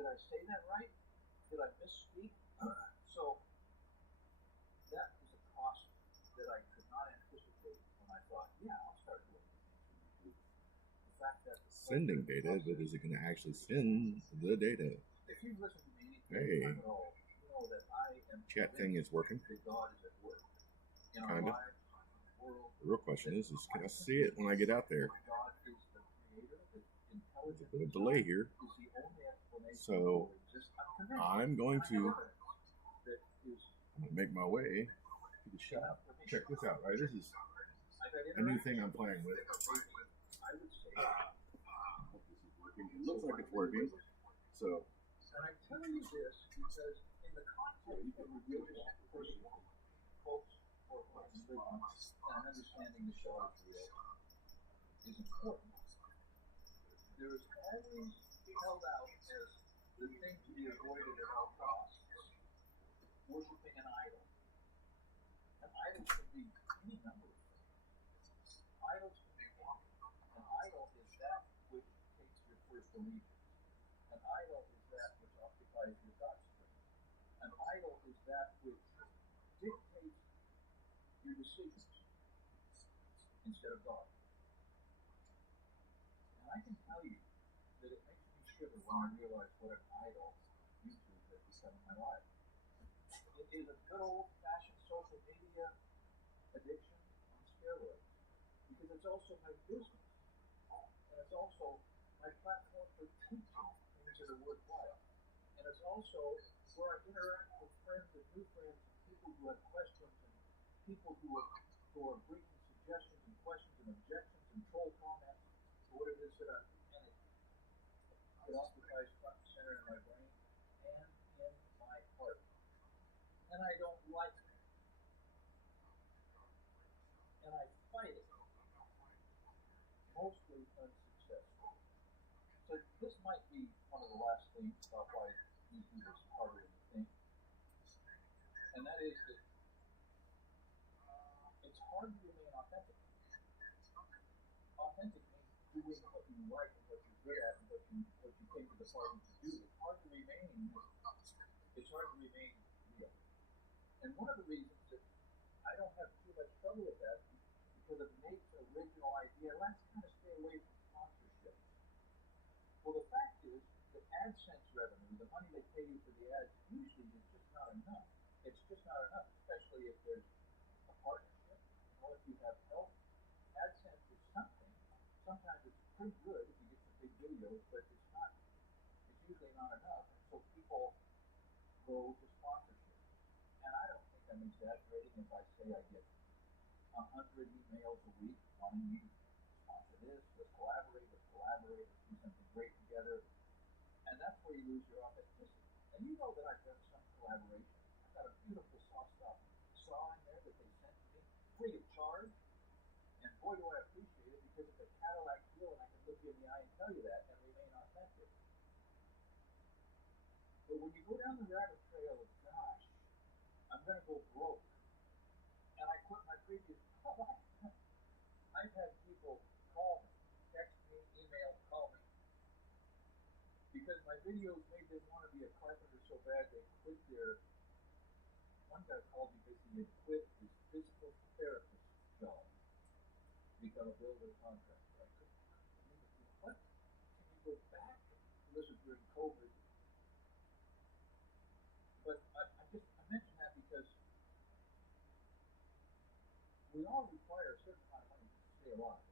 Did I say that right? Did I misspeak? So that was a cost that I could not anticipate when I thought, yeah, I'll start doing the things we do. The fact that Sending data, but is it going to actually send the data? if you've listened to me Hey. at all, you know that I am Chat thing is working. that God is at work in our Kinda. lives, in the world. The real question is can I see it when I get out there? God is the creator, the There's a intelligent. bit of delay here. Is the only explanation So for existence. I'm going to That is make my way to the shop. Check this out, right? This is a new thing I'm playing with. I would say. Hope this is working. It looks like it's working. So. And I tell you this because in the context of religious person, folks or religion and understanding the God is real is important. There is always held out as the thing to be avoided at all costs, worshiping an idol. An idol can be any number of things. Idols can be anything. An idol is that which takes your first allegiance. An idol is that which occupies your doctrine. An idol is that which dictates your decisions instead of God. And I can tell you that it makes me shiver when I realize what an idol YouTube has become in my life. It is a good old-fashioned social media addiction on steroids because it's also my business and it's also my platform for teaching things that are worthwhile. And it's also where I interact with friends and new friends and people who have questions and people who are bringing suggestions and questions and objections and troll comments to what it is that I'm and it occupies front and center in my brain and in my heart. And I don't like it. And I fight it. Mostly unsuccessfully. So this might be one of the last things about why YouTube is harder than you think. And that is that it's hard to remain authentic. Authentic means doing what you like and what you're good at and what you came to the party to do. It's hard to remain real. And one of the reasons that I don't have too much trouble with that because of Nate's original idea, let's kind of stay away from sponsorships. Well, the fact is that AdSense revenue, the money they pay you for the ads, usually is just not enough. It's just not enough, especially if there's a partnership. Or if you have help. AdSense is something. Sometimes it's pretty good if you get some big videos, but it's usually not enough. And so people go to sponsorship. And I don't think I'm exaggerating if I say I get 100 emails a week wanting me to sponsor this, let's collaborate, let's do something great together. And that's where you lose your authenticity. And you know that I've done some collaboration. I've got a beautiful saw in there that they sent to me free of charge. And boy, do I appreciate it because it's a Cadillac deal and I can look you in the eye and tell you that and remain authentic. But when you go down the rabbit trail of, gosh, I'm going to go broke, and I quit my previous job, I've had people call me, text me, email, call me, because my videos made them want to be a carpenter so bad they quit their. One guy called me because he had quit his physical therapist job to become a builder contractor. I said, what? Can you go back? This was during COVID. But I mention that because we all require a certain amount of money to stay alive.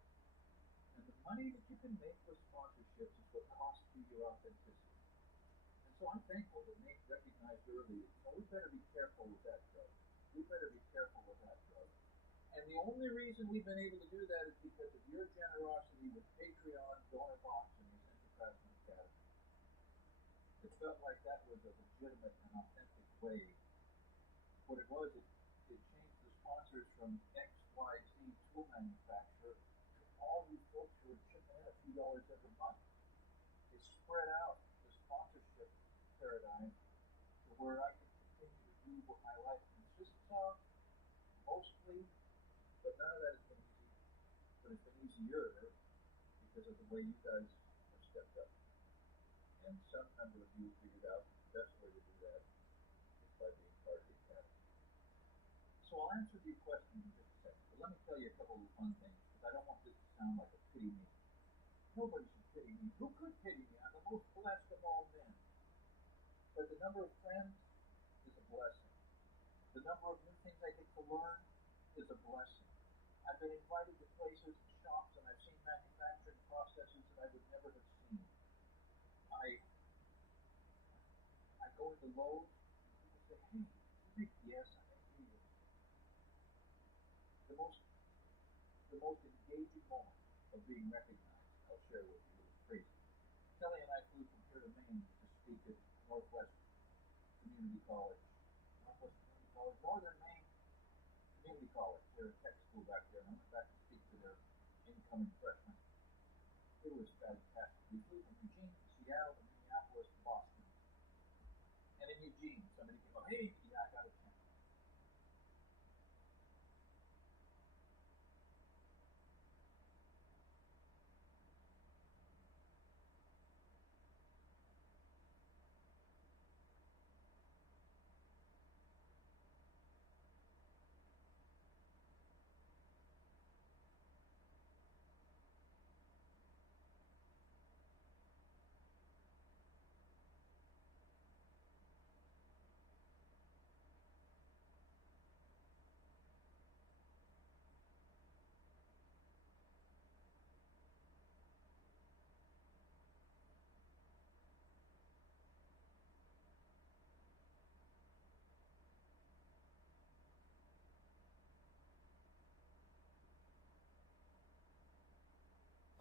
And the money that you can make with sponsorships is what costs you your authenticity. And so I'm thankful that Nate recognized early, we better be careful with that drug. We better be careful with that drug. And the only reason we've been able to do that is because of your generosity with Patreon, DonorBox, and the Essential Craftsman Academy. It felt like that was a legitimate and authentic way. What it was, it changed the sponsors from XYZ tool manufacturer to all you folks who are chipping in a few dollars every month. It spread out the sponsorship paradigm to where I can continue to do what my life consists of, mostly, but none of that has been easy. But it's been easier because of the way you guys have stepped up. and some number of you figured out the best way to do that is by being part of the academy. So I'll answer these questions in just a second, but let me tell you a couple of fun things, because I don't want this to sound like a pity me. Nobody should pity me. Who could pity me? I'm the most blessed of all men. But the number of friends is a blessing. The number of new things I get to learn is a blessing. I've been invited to places and shops, and I've seen manufacturing processes that I would never have seen. I go into Lowe's, and people say, "Hey, you make yes, I make yes." The most the most engaging moment of being recognized, I'll share with you, it was crazy. Kelly and I flew from here to Maine to speak at Northwest Community College, Northern Maine Community College. They're a tech school back there, and I went back to speak to their incoming freshmen. It was fantastic. We flew from Eugene to Seattle to Minneapolis to Boston. And in Eugene, somebody came up, "Hey, yeah, I got a tent."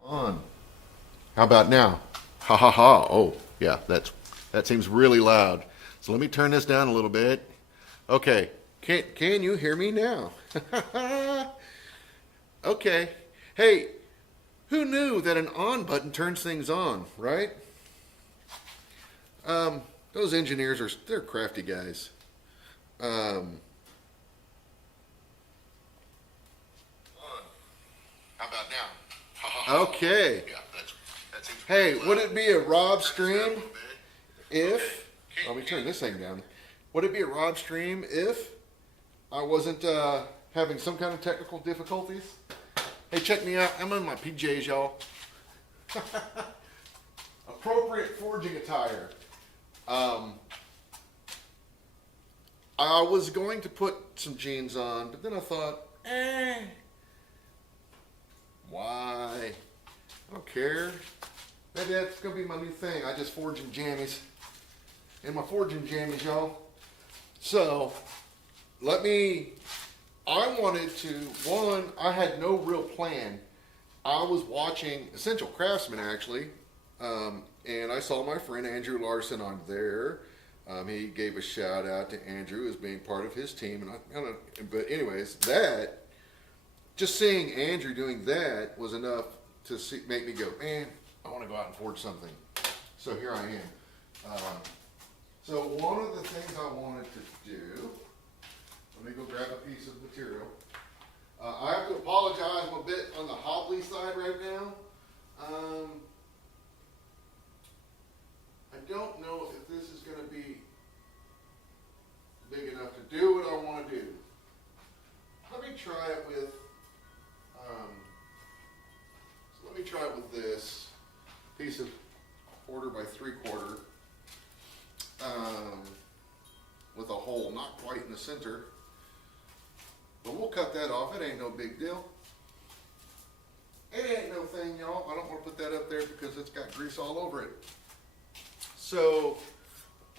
On. How about now? Ha ha ha. Oh, yeah, that seems really loud. So let me turn this down a little bit. Okay. Can you hear me now? Okay. Hey, who knew that an on button turns things on, right? Those engineers they're crafty guys. Um, How about now? Okay. Yeah, that seems hey, would it be a Rob stream if? Let me turn this thing down. Would it be a Rob stream if I wasn't having some kind of technical difficulties? Hey, check me out. I'm in my PJs, y'all. Appropriate forging attire. I was going to put some jeans on, but then I thought, why? I don't care. Maybe that's gonna be my new thing. I just forge in jammies. In my forging jammies, y'all. So, I wanted to, I had no real plan. I was watching Essential Craftsman actually, and I saw my friend Andrew Larson on there. He gave a shout out to Andrew as being part of his team, but anyways, just seeing Andrew doing that was enough to make me go, man, I want to go out and forge something. So here I am. So one of the things I wanted to do, let me go grab a piece of material. I have to apologize, I'm a bit on the hobbly side right now. I don't know if this is going to be big enough to do what I want to do. Let me try it with this piece of 1/4 by 3/4 with a hole not quite in the center, but we'll cut that off. It ain't no big deal. It ain't no thing, y'all. I don't want to put that up there because it's got grease all over it. So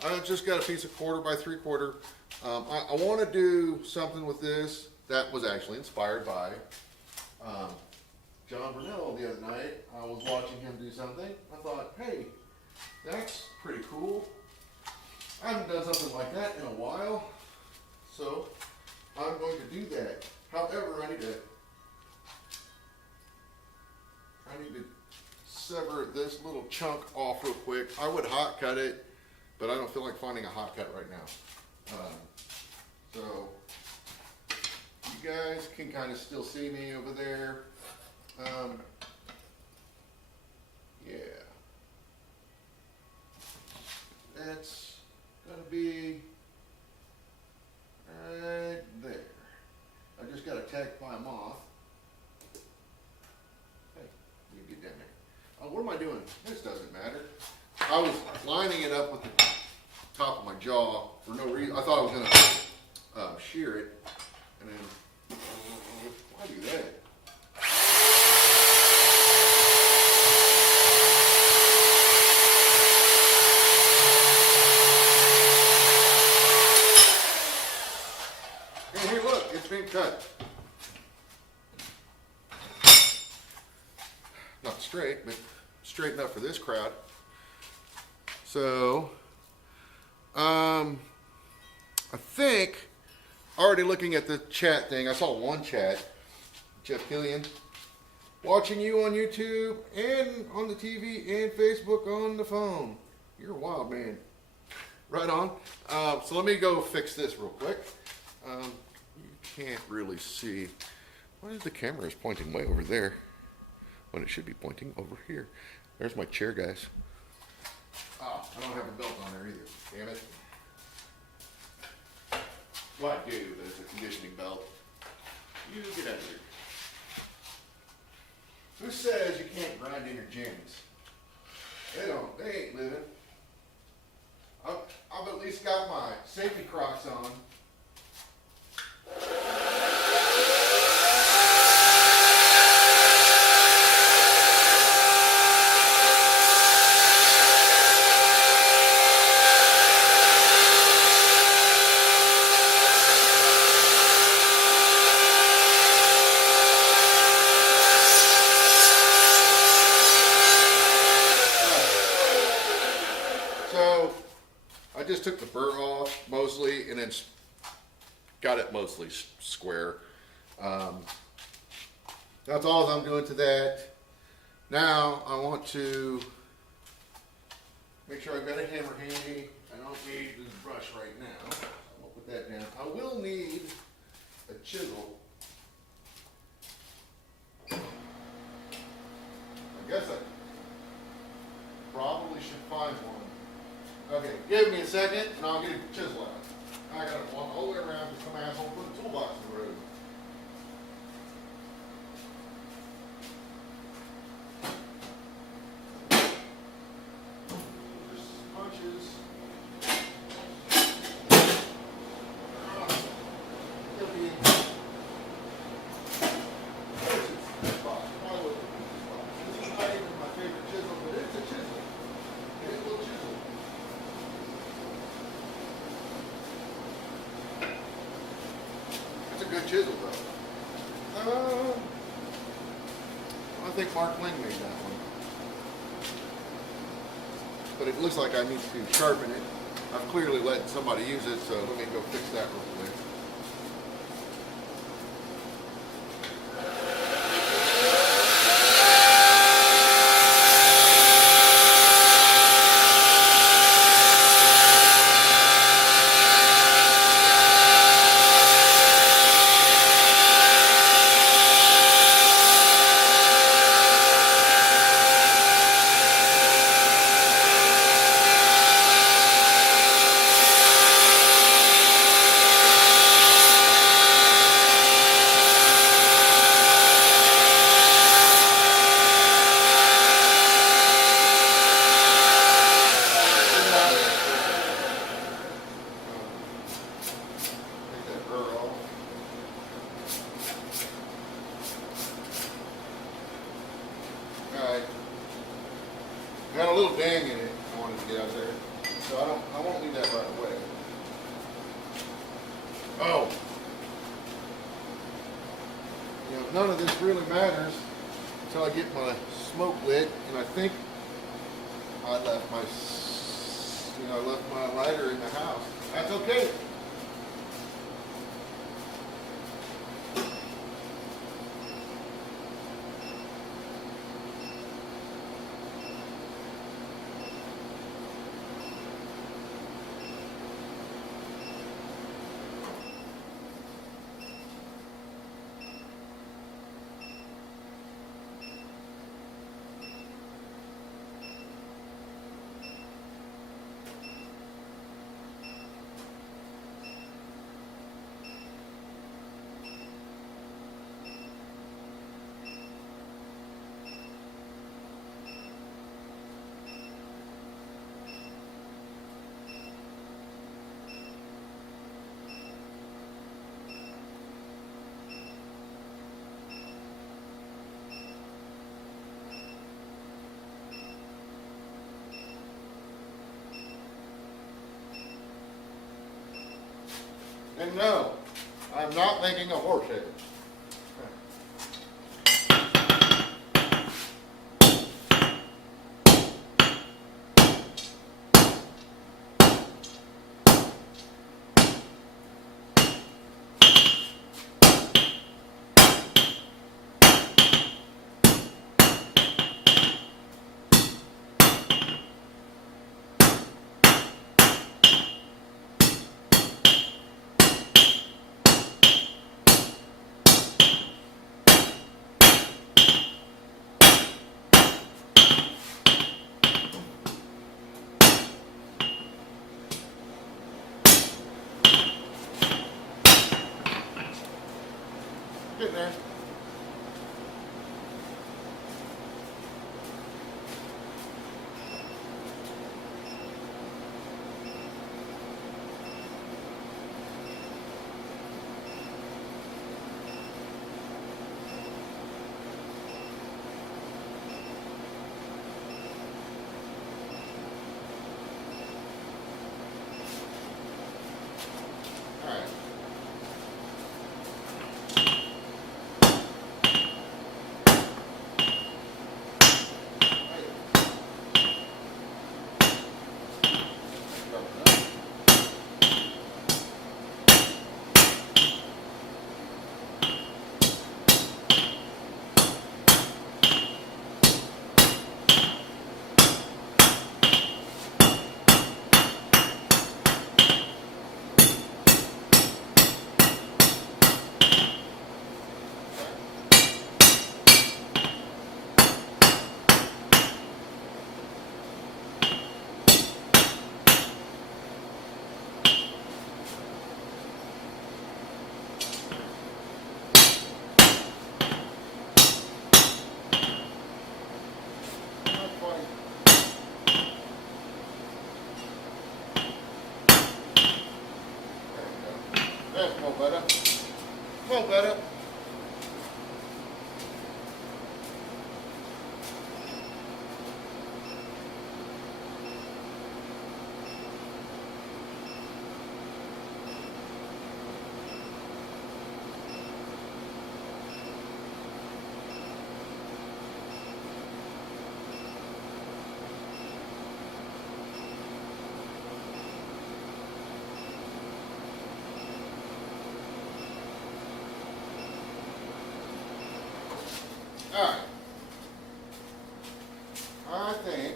I just got a piece of 1/4 by 3/4. I want to do something with this that was actually inspired by John Brunel the other night. I was watching him do something. I thought, hey, that's pretty cool. I haven't done something like that in a while, so I'm going to do that. However, I need to sever this little chunk off real quick. I would hot cut it, but I don't feel like finding a hot cut right now. So you guys can kind of still see me over there. Yeah. this doesn't matter. I was lining it up with the top of my jaw for no reason. I thought I was gonna shear it, and then why do that? And here, look, it's been cut. Not straight, but straight enough for this crowd. So, I think, already looking at the chat thing, I saw one chat, Jeff Killian, watching you on YouTube and on the TV and Facebook on the phone. You're a wild man. Right on. So let me go fix this real quick. You can't really see. Why is the camera is pointing way over there when it should be pointing over here? There's my chair, guys. Oh, I don't have a belt on there either. Damn it. Well, I do, but it's a conditioning belt. You get out of here. Who says you can't grind in your jeans? They don't. They ain't living. I've at least got my safety Crocs on. So I just took the burr off mostly and then got it mostly square. That's all I'm doing to that. Now I want to make sure I've got a hammer handy. I don't need this brush right now. I'll put that down. I will need a chisel. I guess I probably should find one. Okay, give me a second and I'll get a chisel out. I gotta walk all the way around to some asshole put a toolbox in the road. There's punches. It'll be in this box. Probably would put this box. This is not even my favorite chisel, but it's a chisel. It will chisel. Good chisel though. I think Mark Ling made that one. But it looks like I need to sharpen it. I've clearly let somebody use it, so let me go fix that real quick. Got a little dang in it I wanted to get out there. So I won't leave that right away. Oh. You know, none of this really matters until I get my smoke lit, and I think I left my lighter in the house. That's okay. And no, I'm not making a horse head. Getting there. All right. Come on, better. Come on, better. All right. I think.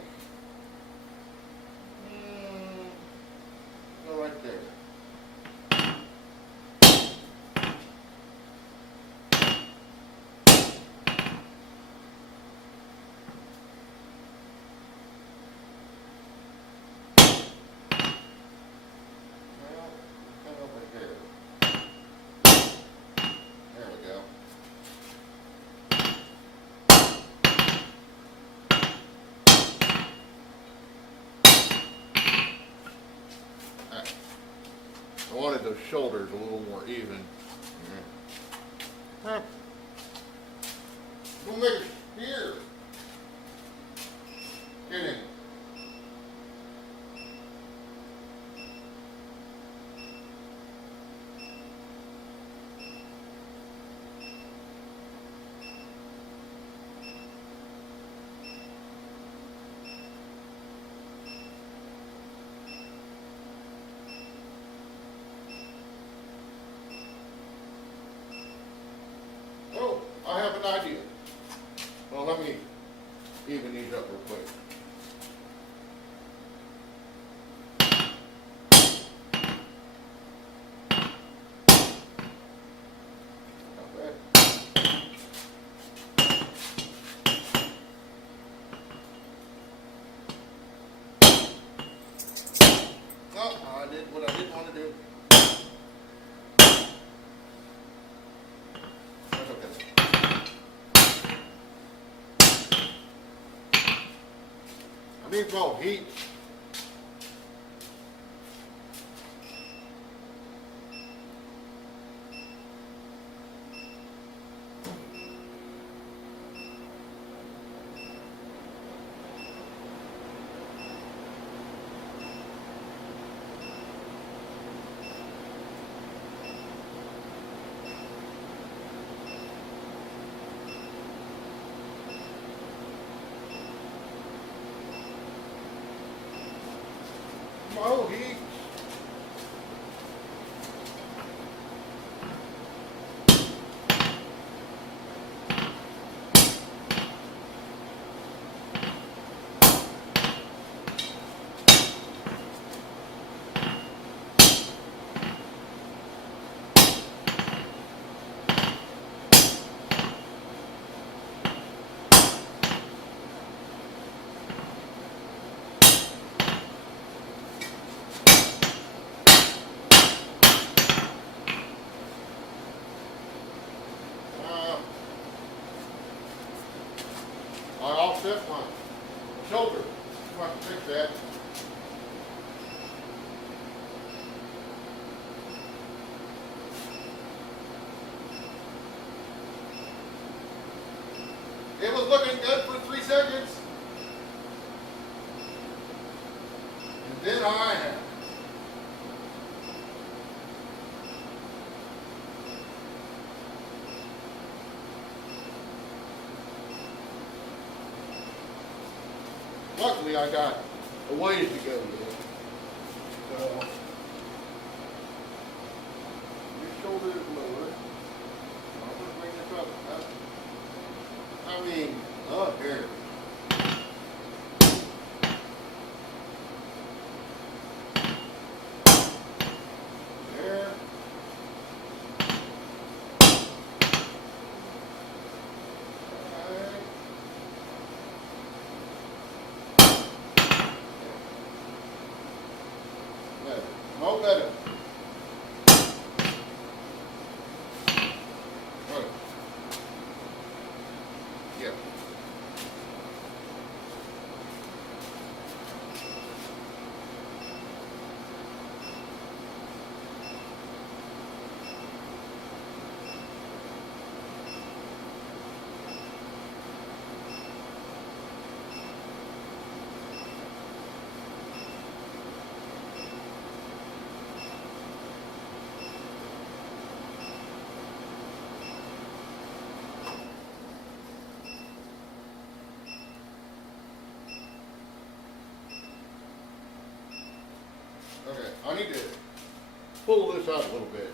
Go right there. Well, come over here. There we go. All right. I wanted those shoulders a little more even. Huh. Don't make a spear. Get in. Oh, I have an idea. Well, let me even these up real quick. Not bad. No, I did what I didn't want to do. That's okay. I need more heat. Oh, he. I offset my shoulder. I can fix that. It was looking good for 3 seconds. And then I had. Luckily, I got a ways to go yet. So, your shoulder is lower. I'm going to bring this up. I mean, up here. There. Okay. Better. No better. Right. Yeah. Okay, I need to pull this out a little bit.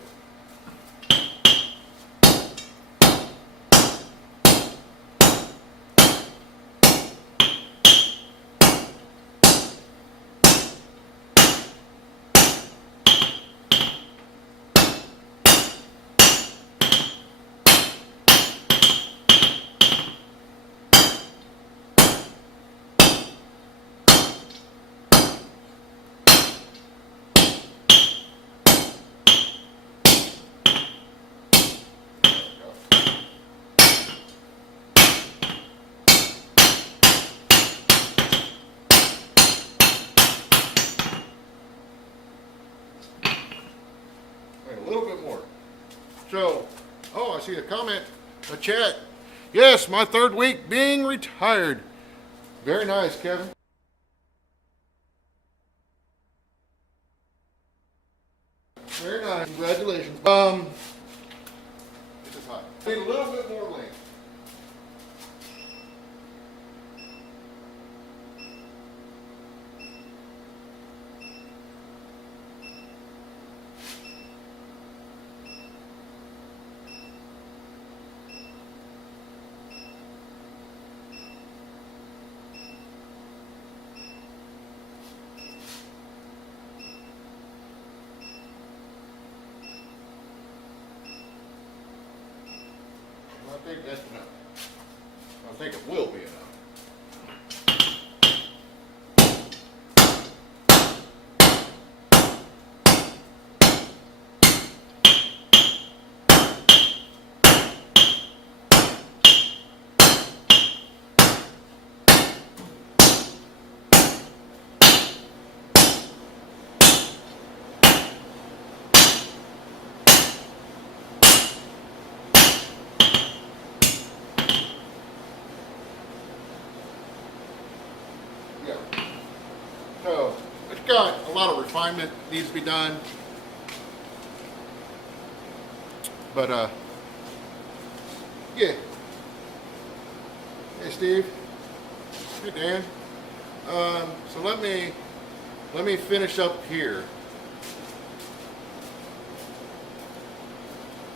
A little bit more. So, oh, I see a comment, a chat. Yes, my 3rd week being retired. Very nice, Kevin. Very nice. Congratulations. This is hot. Need a little bit more length. I think that's enough. I think it will be enough. Yeah. So it's got a lot of refinement needs to be done. But yeah. Hey Steve. Hey Dan. So let me let me finish up here.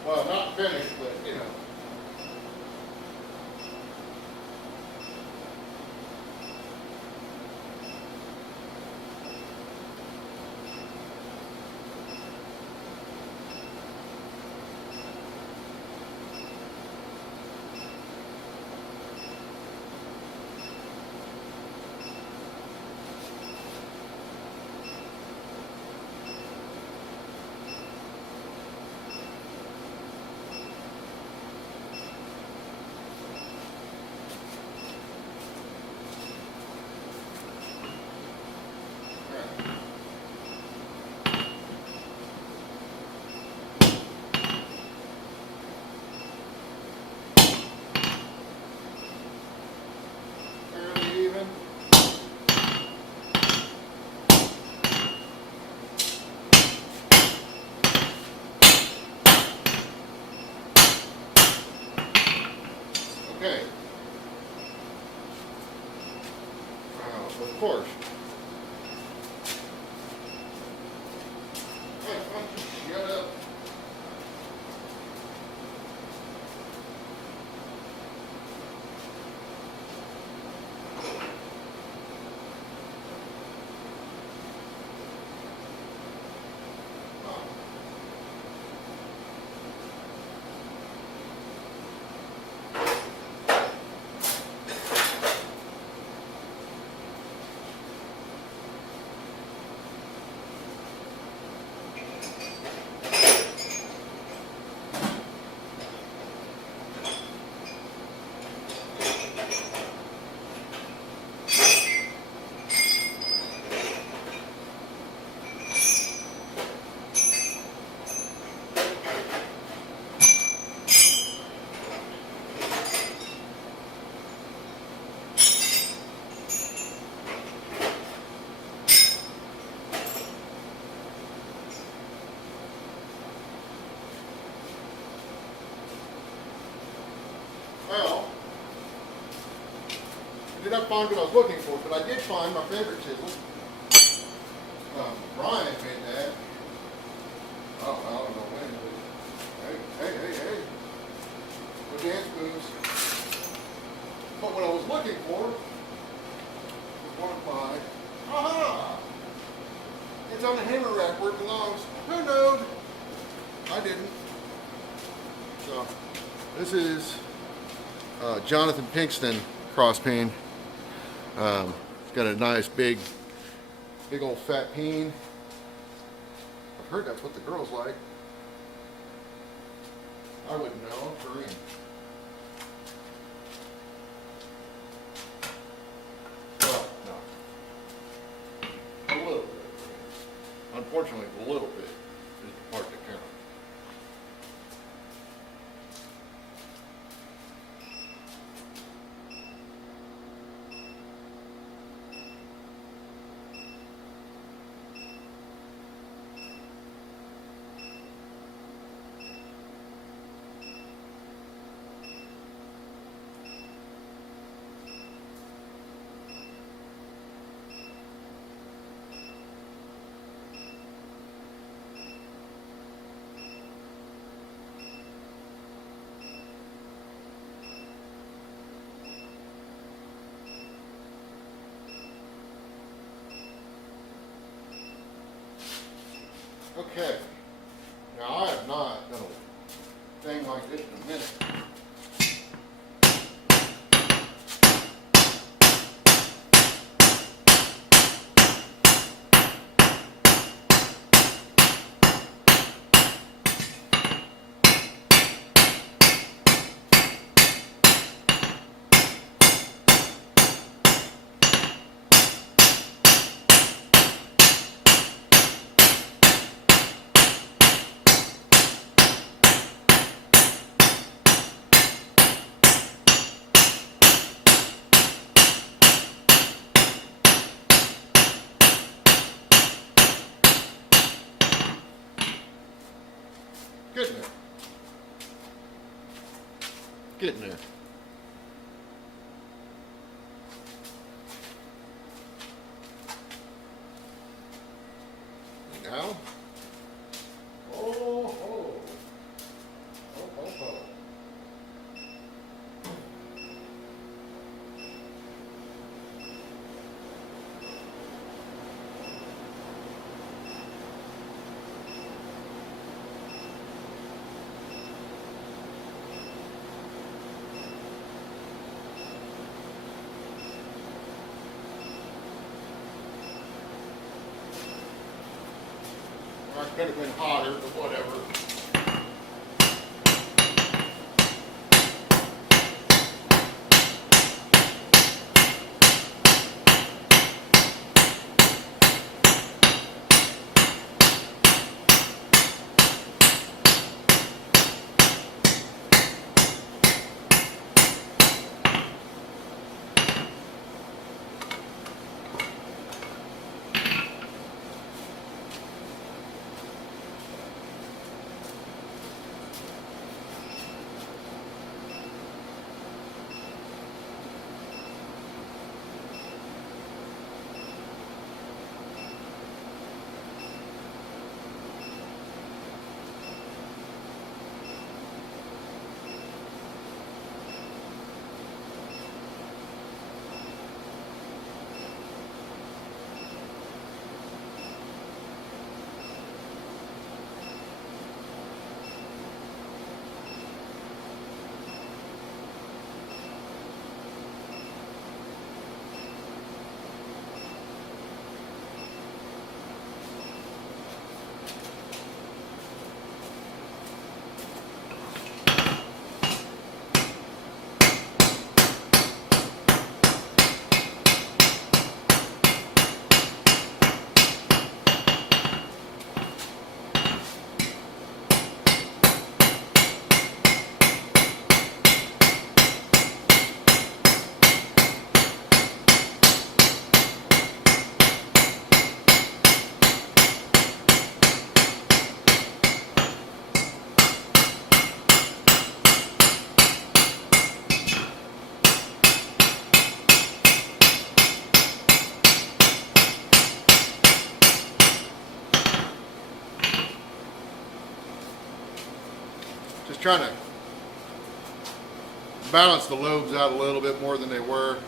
Well, not finished, but you know. Fairly even. Okay. Of course. Hey, why don't you shut up? Well, I did not find what I was looking for, but I did find my favorite chisel. Brian made that. Oh, I don't know when, but hey. No dance moves. But what I was looking for was one of my, aha! It's on the hammer rack where it belongs. Who knowed? I didn't. So, this is Jonathan Pinkston cross peen. It's got a nice big old fat peen. I've heard that's what the girls like. I wouldn't know. I'm Korean. Well, no. A little bit. Unfortunately, a little bit is the part that counts. Okay. Now I have not done a thing like this in a minute. Getting there. Getting there. now. Oh, oh. Oh, oh, oh. Or it could have been hotter, but whatever. Just trying to balance the lobes out a little bit more than they were.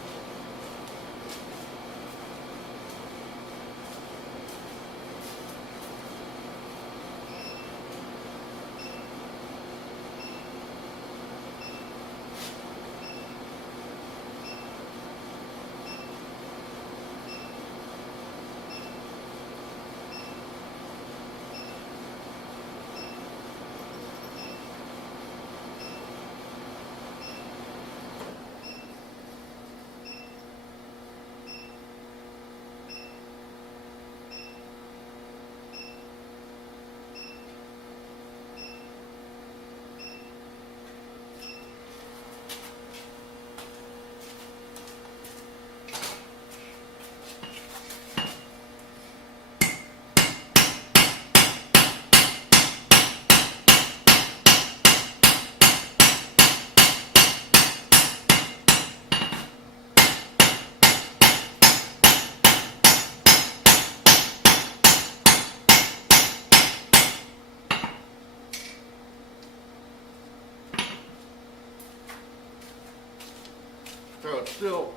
So it's still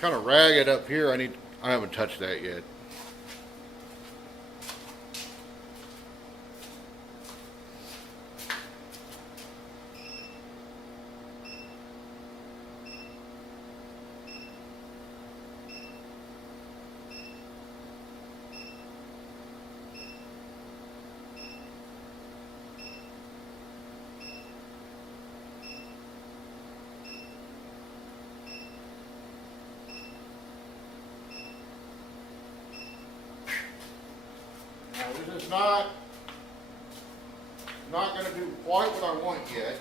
kind of ragged up here. I haven't touched that yet. Now this is not going to do quite what I want yet.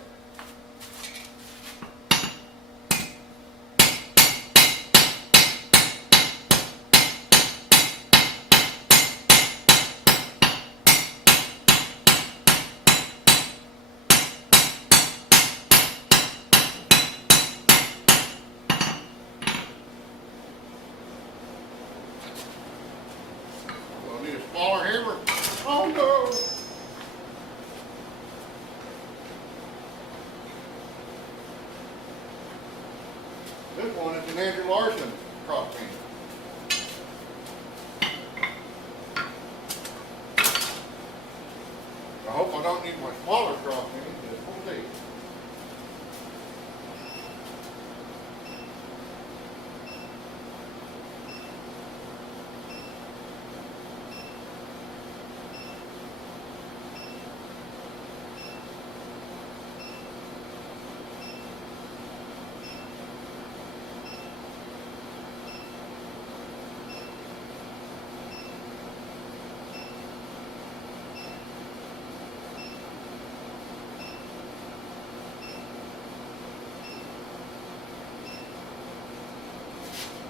Well, I need don't need my smaller crop in, but we'll see.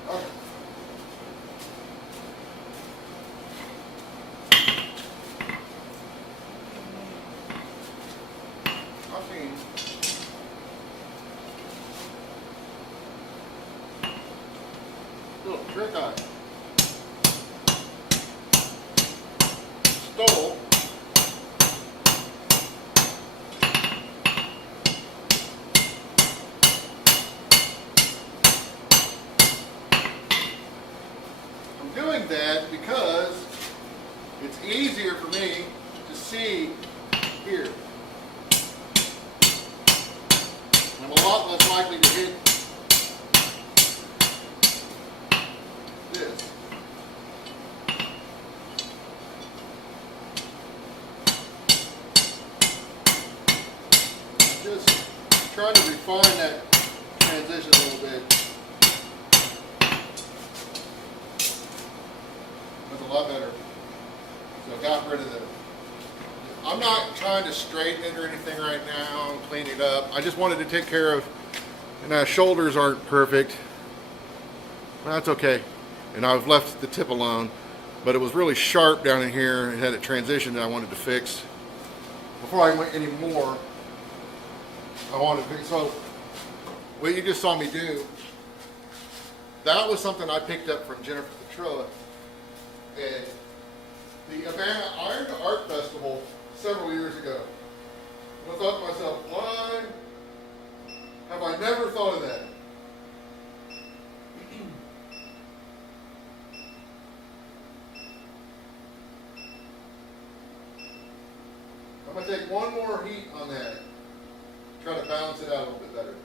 Okay. I've seen little trick I stole. I'm doing that because it's easier for me to see here. I'm a lot less likely to hit this. Just trying to refine that transition a little bit. That's a lot better. So I got rid of the. I'm not trying to straighten it or anything right now, clean it up. I just wanted to take care of, and shoulders aren't perfect. That's okay. And I've left the tip alone, but it was really sharp down in here. It had a transition that I wanted to fix. Before I went any more, I wanted to fix. So what you just saw me do, that was something I picked up from Jennifer Petrella at the Havana Iron to Art Festival several years ago. And I thought to myself, why have I never thought of that? I'm going to take one more heat on that, try to balance it out a little bit better.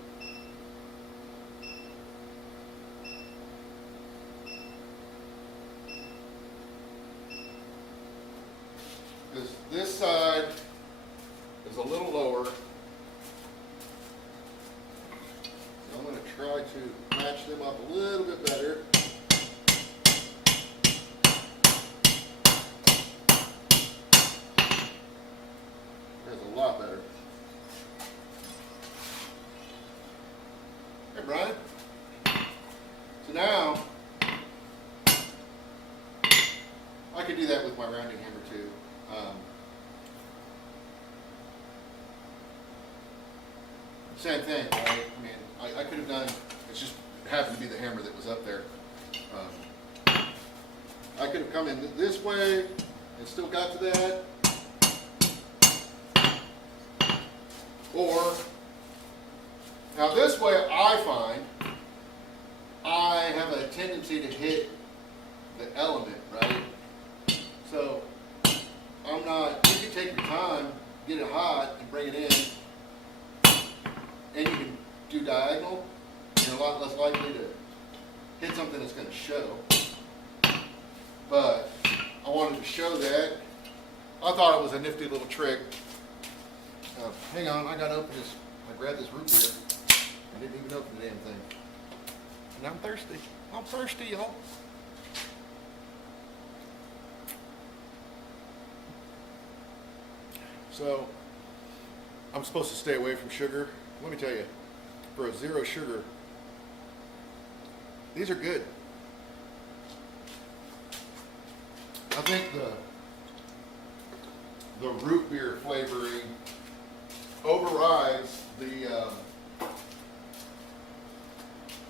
Because this side is a little lower. So I'm going to try to match them up a little bit better. That's a lot better. Hey, Brian. So now, I could do that with my rounding hammer too. Same thing, right? I mean, I could have done, it just happened to be the hammer that was up there. I could have come in this way and still got to that. Or, now this way I find, I have a tendency to hit the element, right? So, I'm not, you can take your time, get it hot, and bring it in, and you can do diagonal. You're a lot less likely to hit something that's going to show. But I wanted to show that. I thought it was a nifty little trick. Hang on, I got to open this. I grabbed this root beer. I didn't even open the damn thing. And I'm thirsty. I'm thirsty, y'all. So, I'm supposed to stay away from sugar. Let me tell you, for a zero sugar, these are good. I think the root beer flavoring overrides the, I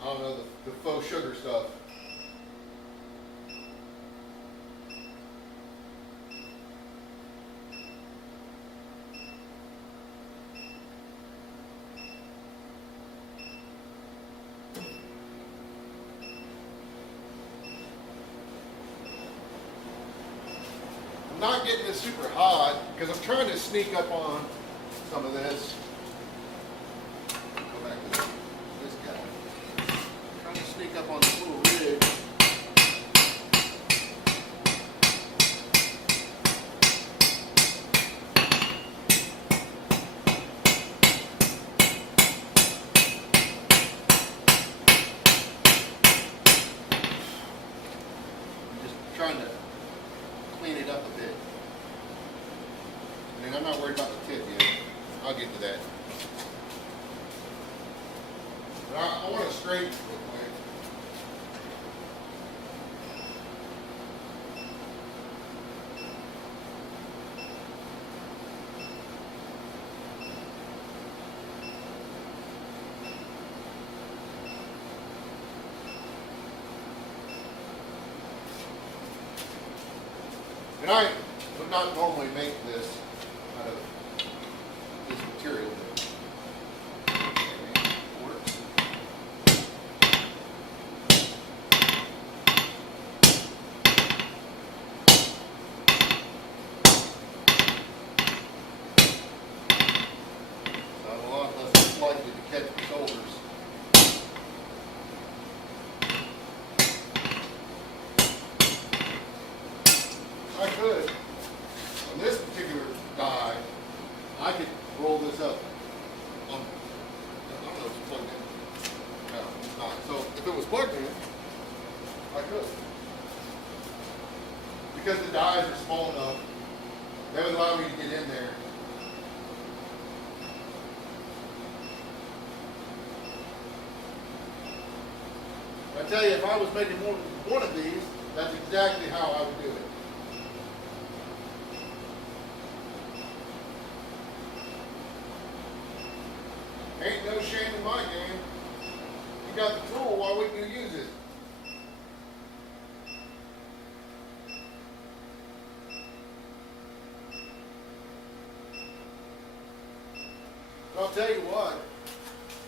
don't know, the faux sugar stuff. not getting it super hot because I'm trying to sneak up on some of this. Go back to this guy. I'm trying to sneak up on this little ridge. Trying to clean it up a bit. I mean, I'm not worried about the tip yet. I'll get to that. But I want to straighten it real quick. And I would not normally make this out of this material, but it works. So I'm a lot less likely to catch the shoulders. I could, on this particular die, I could roll this up on, I don't know if it's plugged in. No, it's not. So if it was plugged in, I could. Because the dies are small enough, that would allow me to get in there. I tell you, if I was making more than one of these, that's exactly how I would do it. Ain't no shame in my game. You got the tool, why wouldn't you use it? But I'll tell you what,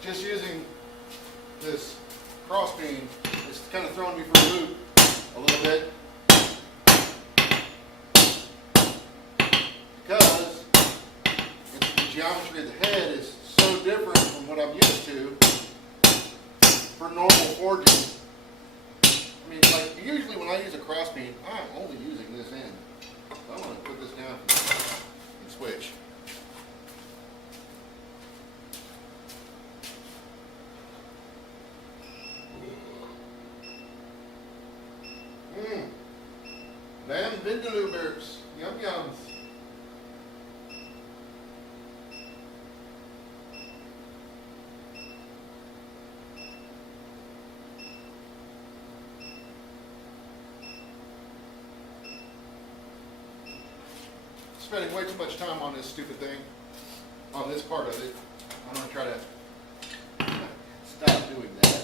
just using this cross beam is kind of throwing me for a loop a little bit. Because the geometry of the head is so different from what I'm used to for normal forging. I mean, like, usually when I use a cross beam, I'm only using this end. So I'm going to put this down and switch. Damn Vindaloo Bears. Yum yums. Spending way too much time on this stupid thing, on this part of it. I'm going to try to stop doing that.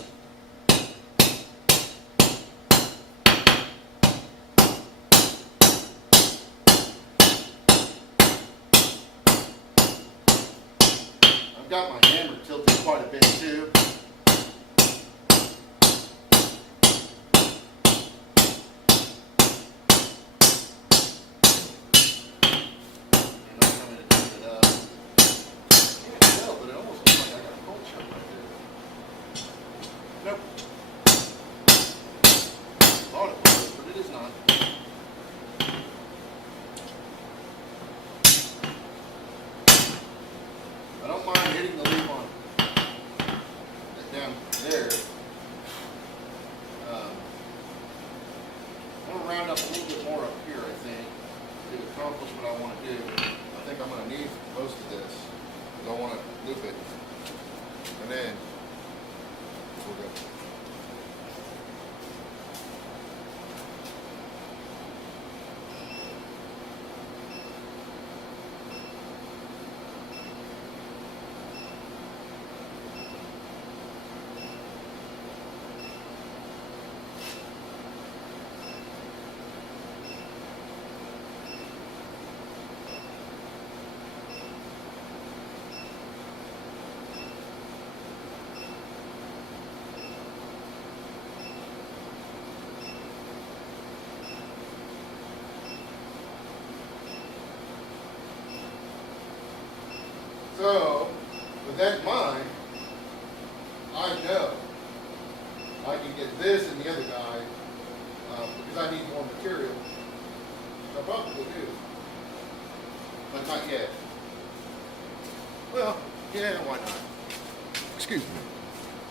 I've got my hammer tilted quite a bit too. Nope. Thought it was, but it is not. I don't mind hitting the leaf on down there. I'm going to round up a little bit more up here, I think, to accomplish what I want to do. I think I'm going to need most of this, because I want to loop it. And then we'll go. So, with that in mind, I know I can get this and the other guy because I need more material. I probably do, but not yet. Well, yeah, why not? Excuse me.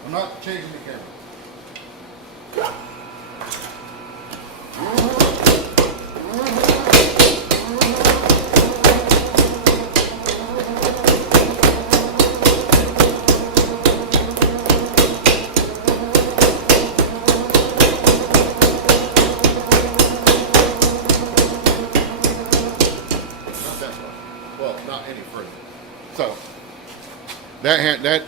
I'm not changing the camera. Not that far. Well, not any further. So that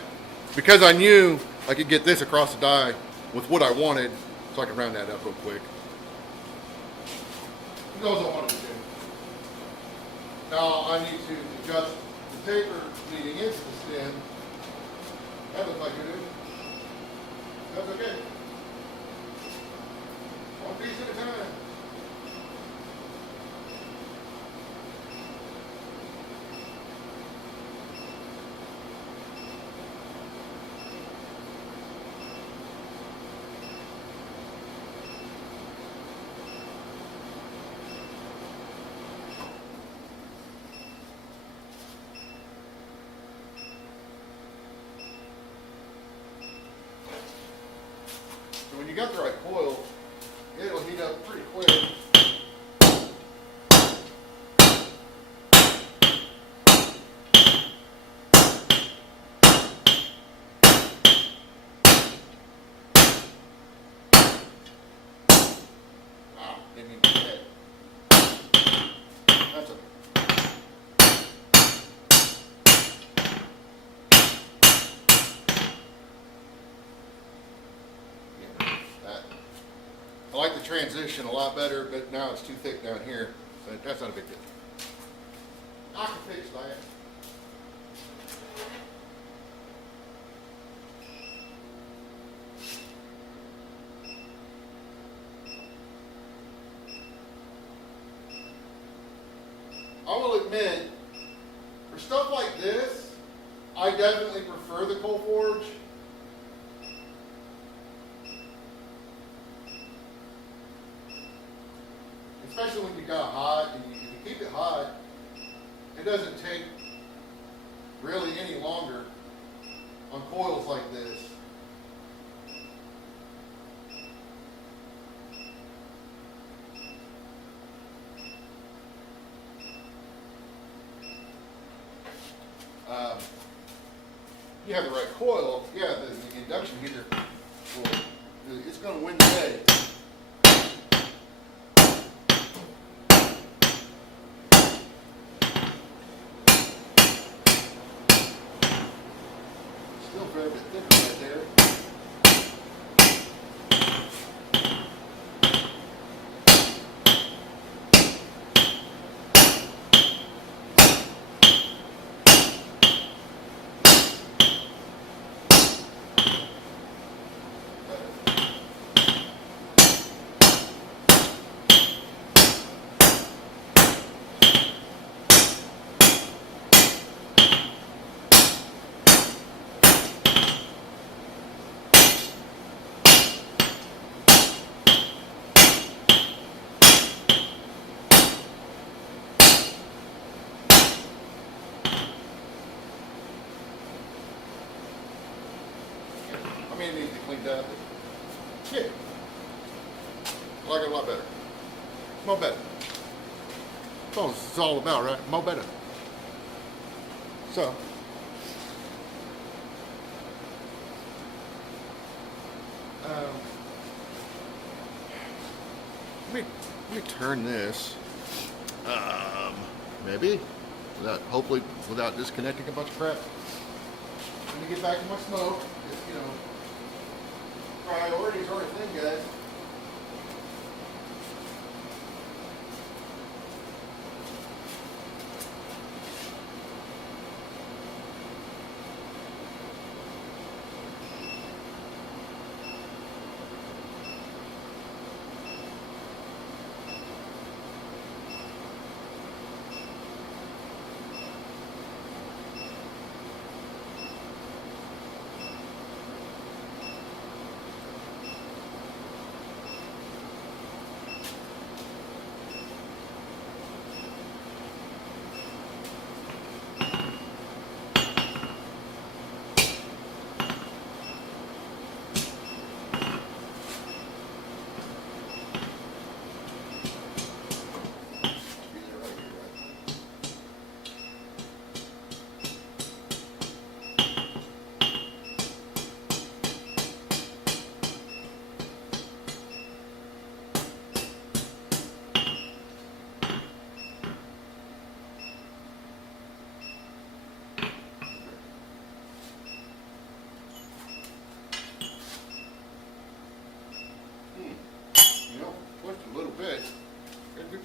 because I knew I could get this across the die with what I wanted, so I could round that up real quick. That's all I wanted to do. Now I need to adjust the taper leading into the stem. That looks like it is. That's okay. One piece at a time. So when you got the right coil, it'll heat up pretty quick. Wow, didn't even get that. That's okay. That. I like the transition a lot better, but now it's too thick down here. But that's not a big deal. I can fix that. I will admit, for stuff like this, I definitely prefer the coal forge. Especially when you got hot and you keep it hot, it doesn't take really any longer on coils like this. You have the right coil, yeah, the induction heater, it's going to win the day. Still a fair bit thicker right there. I mean, it needs to be cleaned up. Yeah. I like it a lot better. More better. That's all it's all about, right? More better. So. Let me turn this. Maybe. Hopefully without disconnecting a bunch of crap. Let me get back to my smoke. Just, priorities are a thing, guys.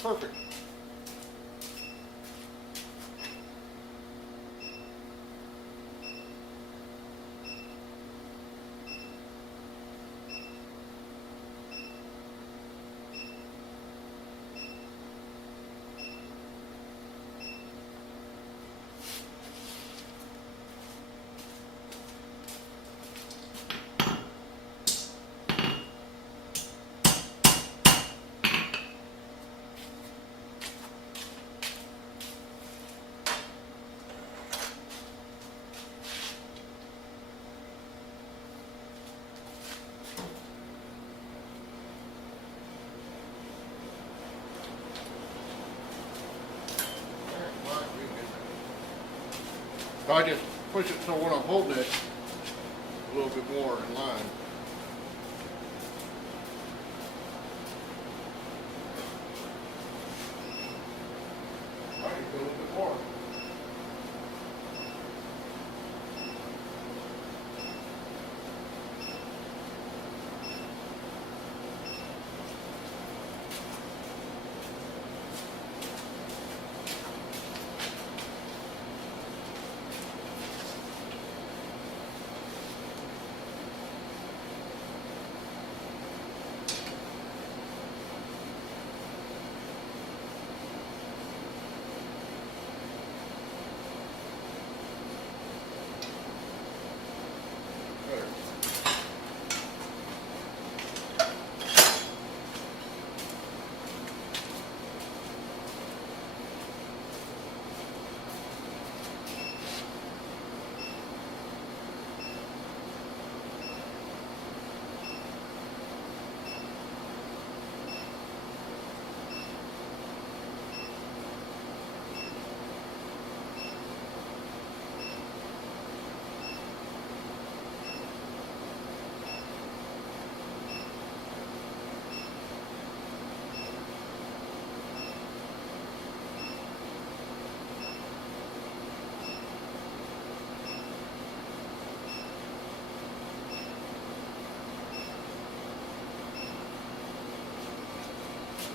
Perfect. I just push it so when I'm holding it, a little bit more in line. All right, go a little bit more.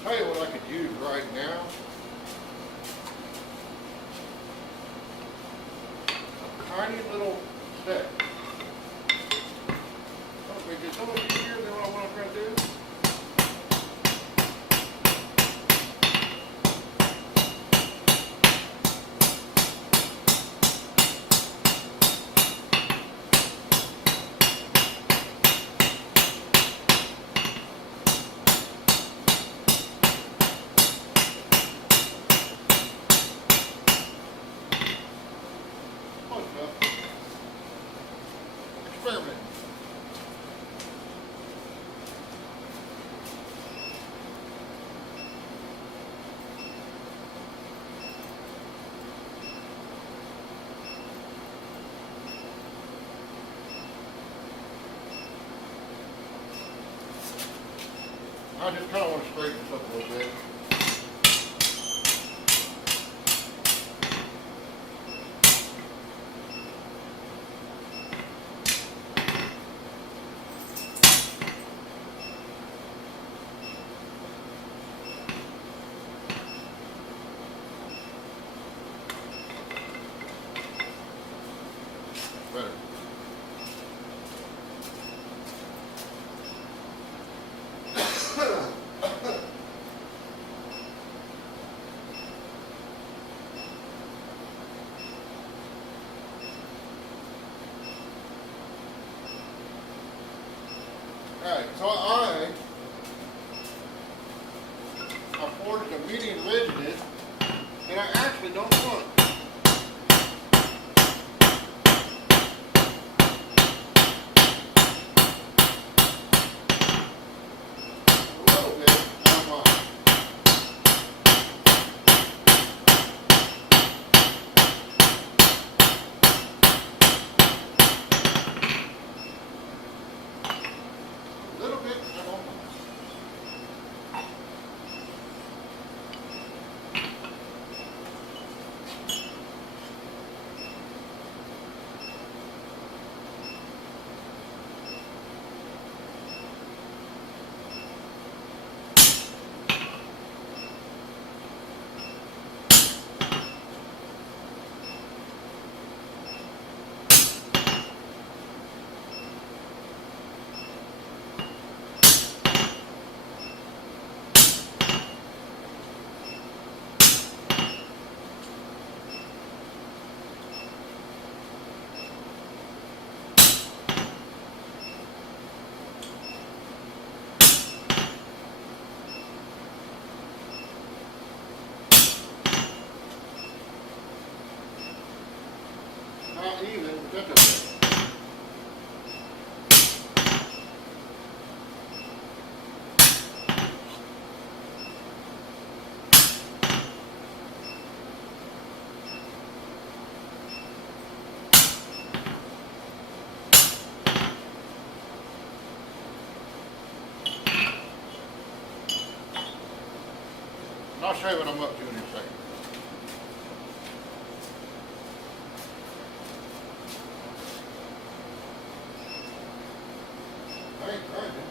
Tell you what I could use right now. A tiny little step. Don't make it so much easier than what I want to try to do. Experiment. I just kind of want to straighten this up a little bit. Better. Alright, so I forged a medium rigid, and I actually don't want it. A little bit, I don't mind. A little bit, I don't mind. not even, but that's okay. And I'll show you what I'm up to in a second. I ain't grinding.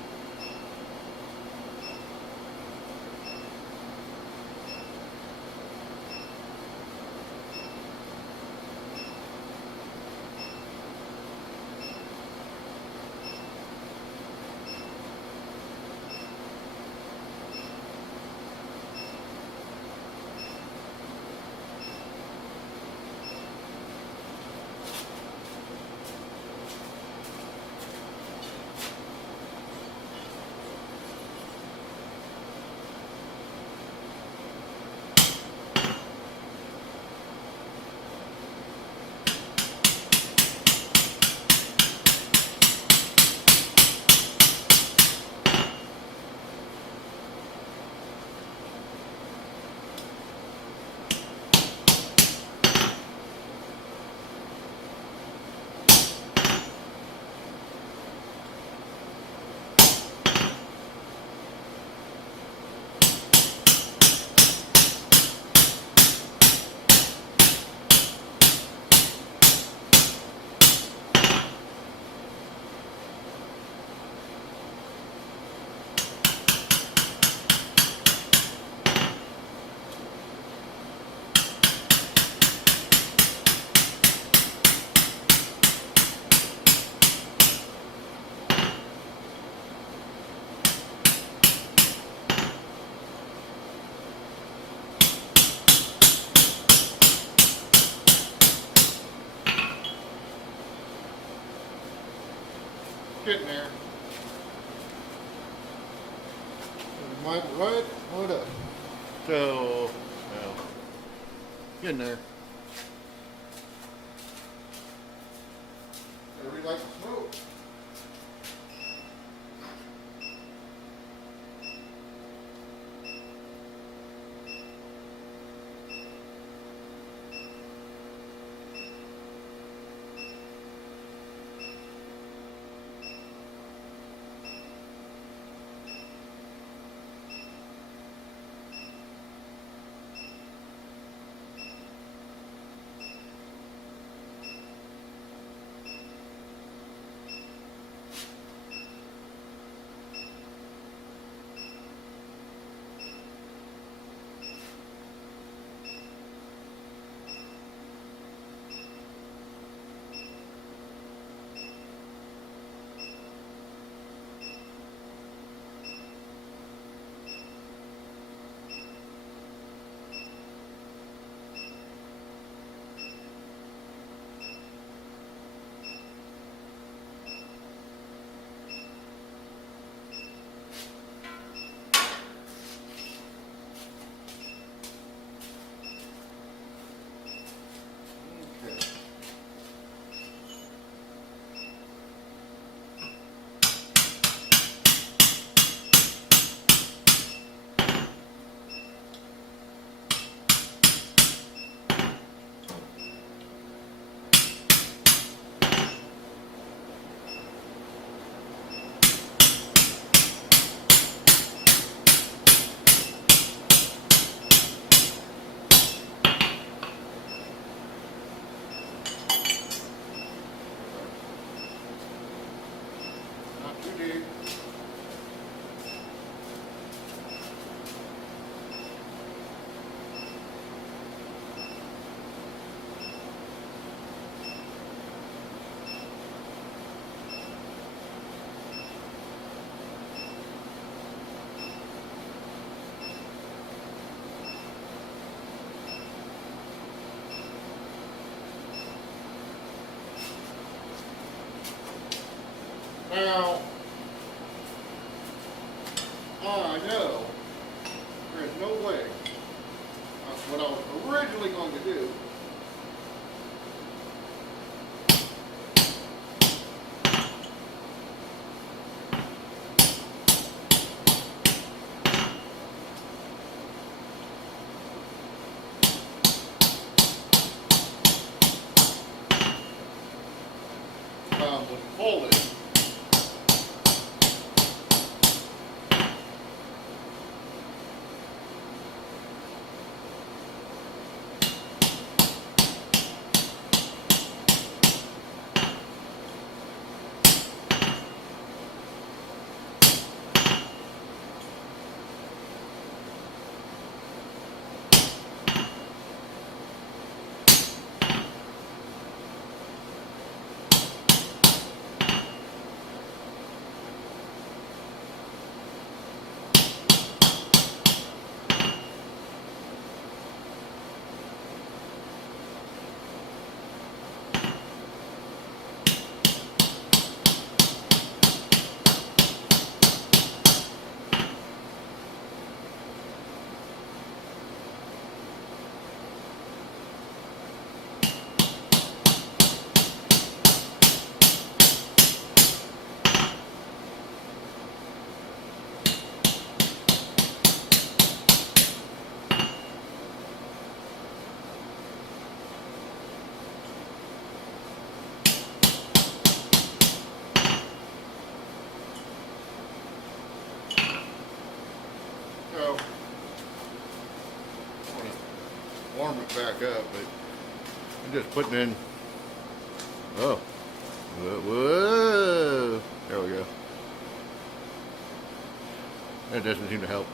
Getting there. Might right, hold up. So, well, getting there. Everybody like to smoke. Not too deep. Now, I know there is no way that's what I was originally going to do. when you fold it. So, I want to warm it back up, but I'm just putting in, oh, whoa, there we go. That doesn't seem to help.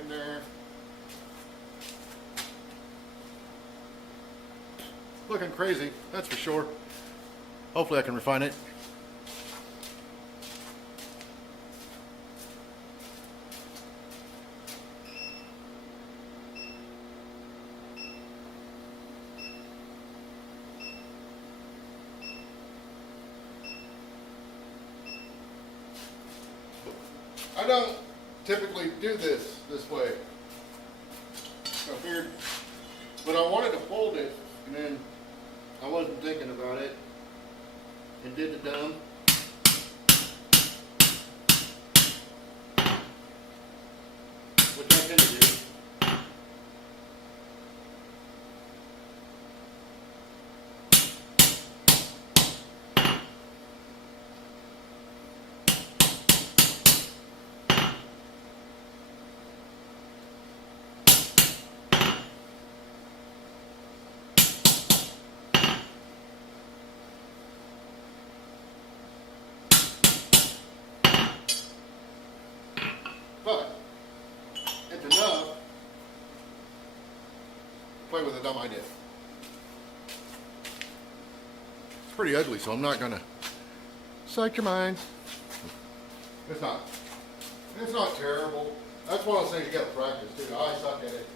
In there. Looking crazy, that's for sure. Hopefully I can refine it. I don't typically do this way. So weird. But I wanted to fold it, and then I wasn't thinking about it, and did the dumb. Which I tend to do. But it's enough to play with a dumb idea. It's pretty ugly, so I'm not gonna Psych your mind. It's not. It's not terrible. That's one of those things you got to practice too. I suck at it.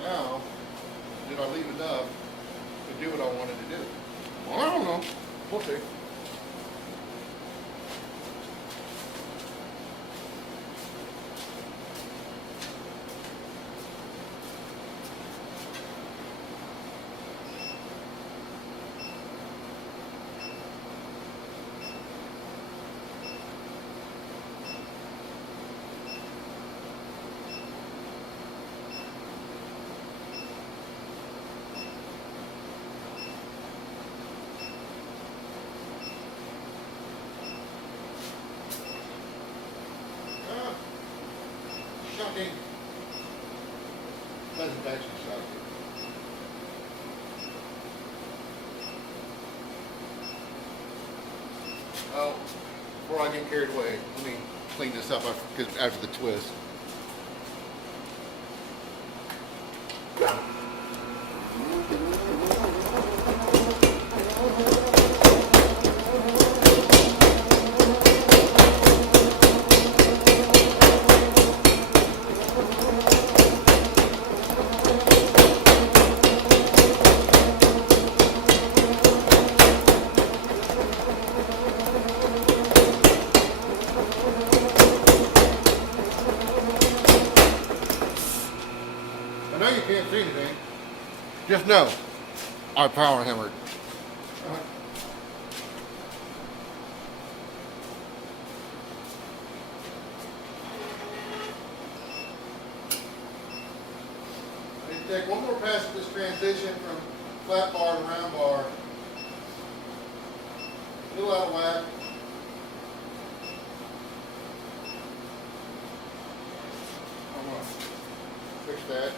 Now, did I leave enough to do what I wanted to do? Well, I don't know. We'll see. Ah, shocking. Pleasant actually shocking. Oh, before I get carried away, let me clean this up after the twist. I know you can't see anything. Just know, I power hammered. I need to take one more pass at this transition from flat bar to round bar. A little out of whack. I'm gonna fix that.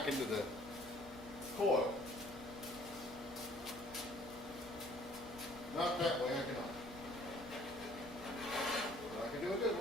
back into the coil. Not that way, I cannot. But I can do it this way.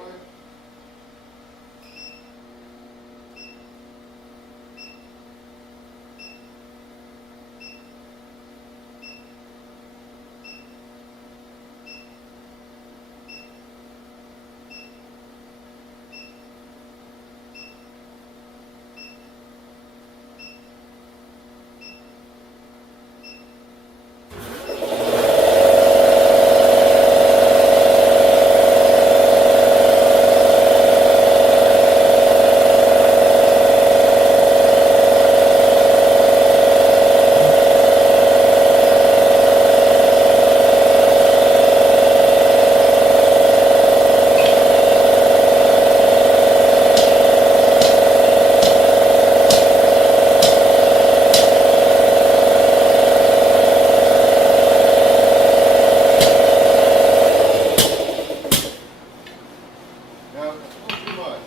Now, it's a little too much.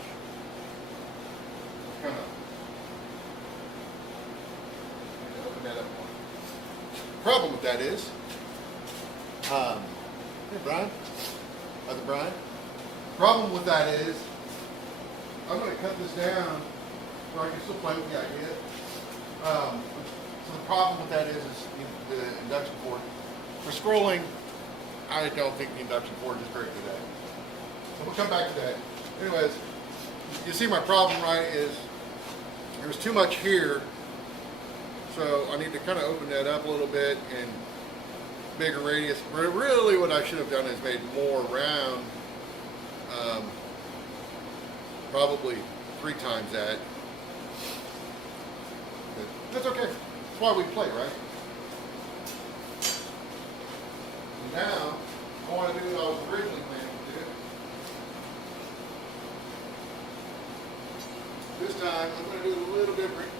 Kind of. Open that up more. Problem with that is, hey Brian, other Brian. Problem with that is, I'm going to cut this down so I can still play with the idea. So the problem with that is the induction cord. For scrolling, I don't think the induction cord is very good at it. So we'll come back to that. Anyways, you see my problem, right, is there's too much here. So I need to kind of open that up a little bit and bigger radius. Really what I should have done is made more round. Probably 3 times that. But that's okay. That's why we play, right? And now, I want to do what I was originally planning to do. This time, I'm going to do it a little different.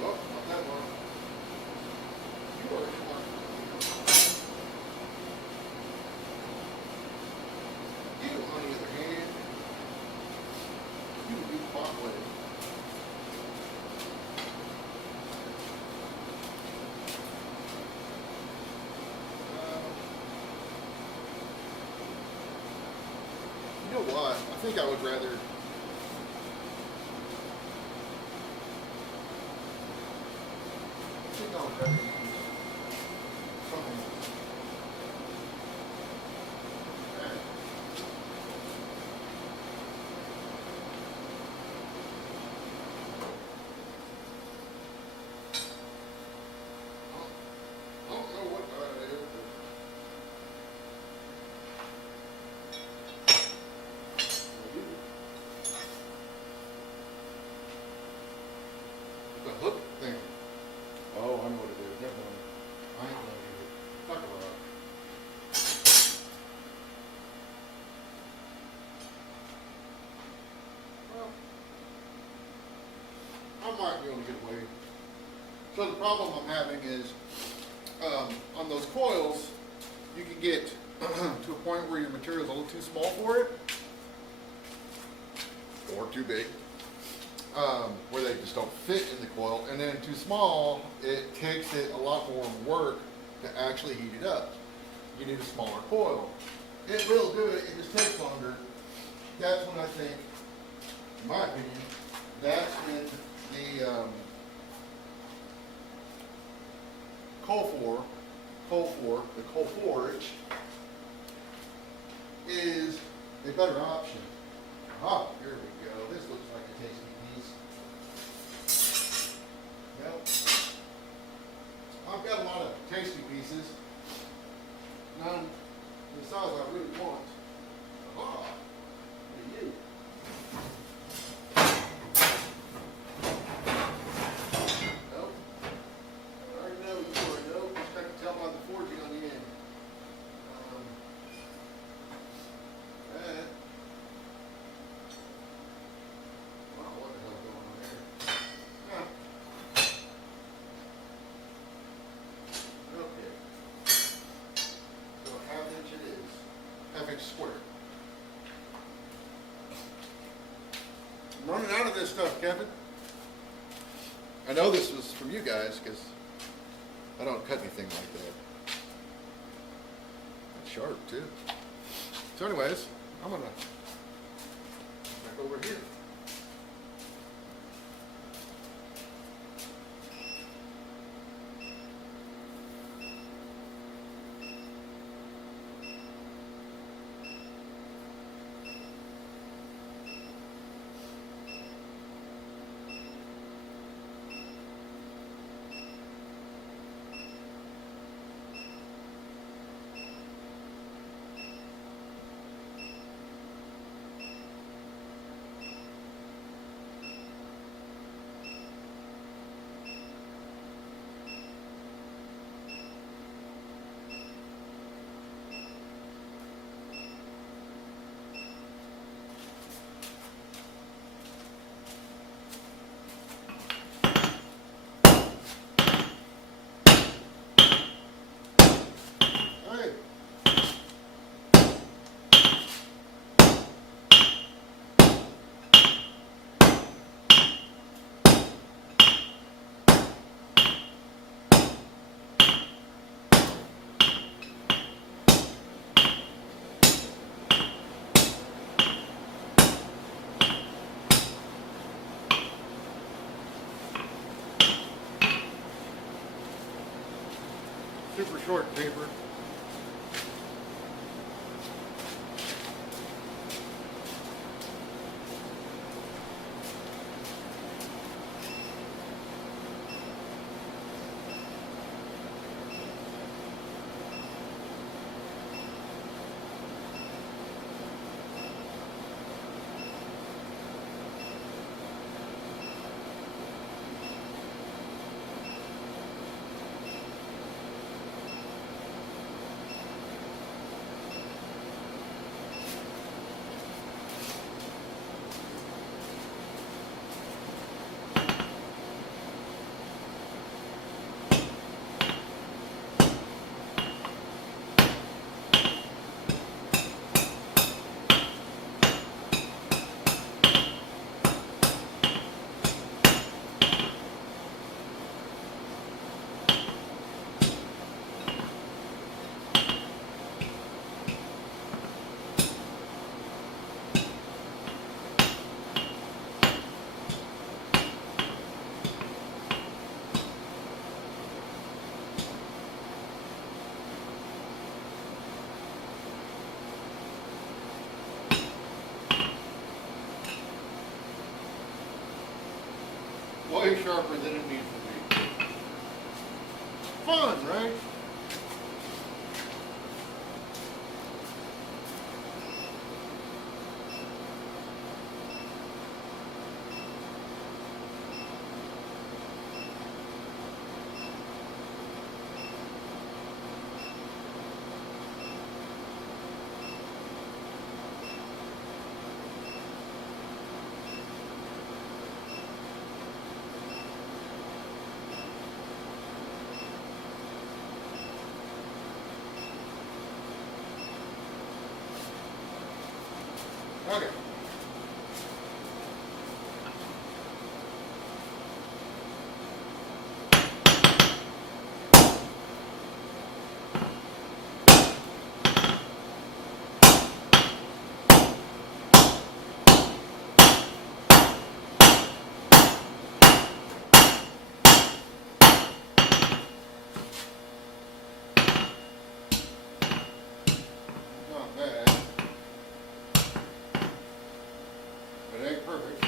Oh, not that one. You are. You, on the other hand, you would be spot-weighted. You know what? I think I would rather. I think I would rather use something. Okay. I don't know what it is, but the hook thing. Oh, I know what it is. Never mind. I ain't gonna use it. Talk about it. Well, I might be able to get away. So the problem I'm having is, on those coils, you can get to a point where your material is a little too small for it, or too big, where they just don't fit in the coil, and then too small, it takes it a lot more work to actually heat it up. You need a smaller coil. It will do it, it just takes longer. That's when I think, in my opinion, that's when the the coal forge is a better option. Ah, here we go. This looks like a tasty piece. Yep. I've got a lot of tasty pieces. None the size I really want. Ah, look at you. Nope. I already know you are. Nope. Just I can tell by the forging on the end. That. Wow, what the hell's going on there? Huh. Okay. So ½ inch it is. ½ inch square. I'm running out of this stuff, Kevin. I know this was from you guys because I don't cut anything like that. It's sharp too. So anyways, I'm gonna back over here. All right. Super short taper. Way sharper than it needs to be. Fun, right? Okay. Not bad. But it ain't perfect.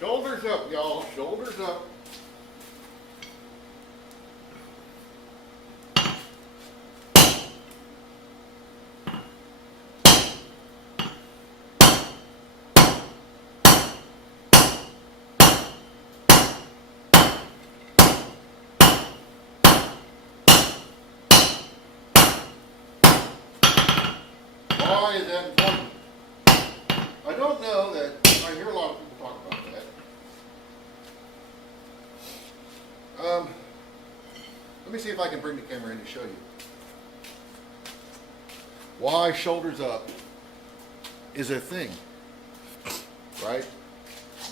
Shoulders up, y'all. Shoulders up. why is that important? I don't know that I hear a lot of people talk about that. Let me see if I can bring the camera in to show you. Why shoulders up is a thing, right?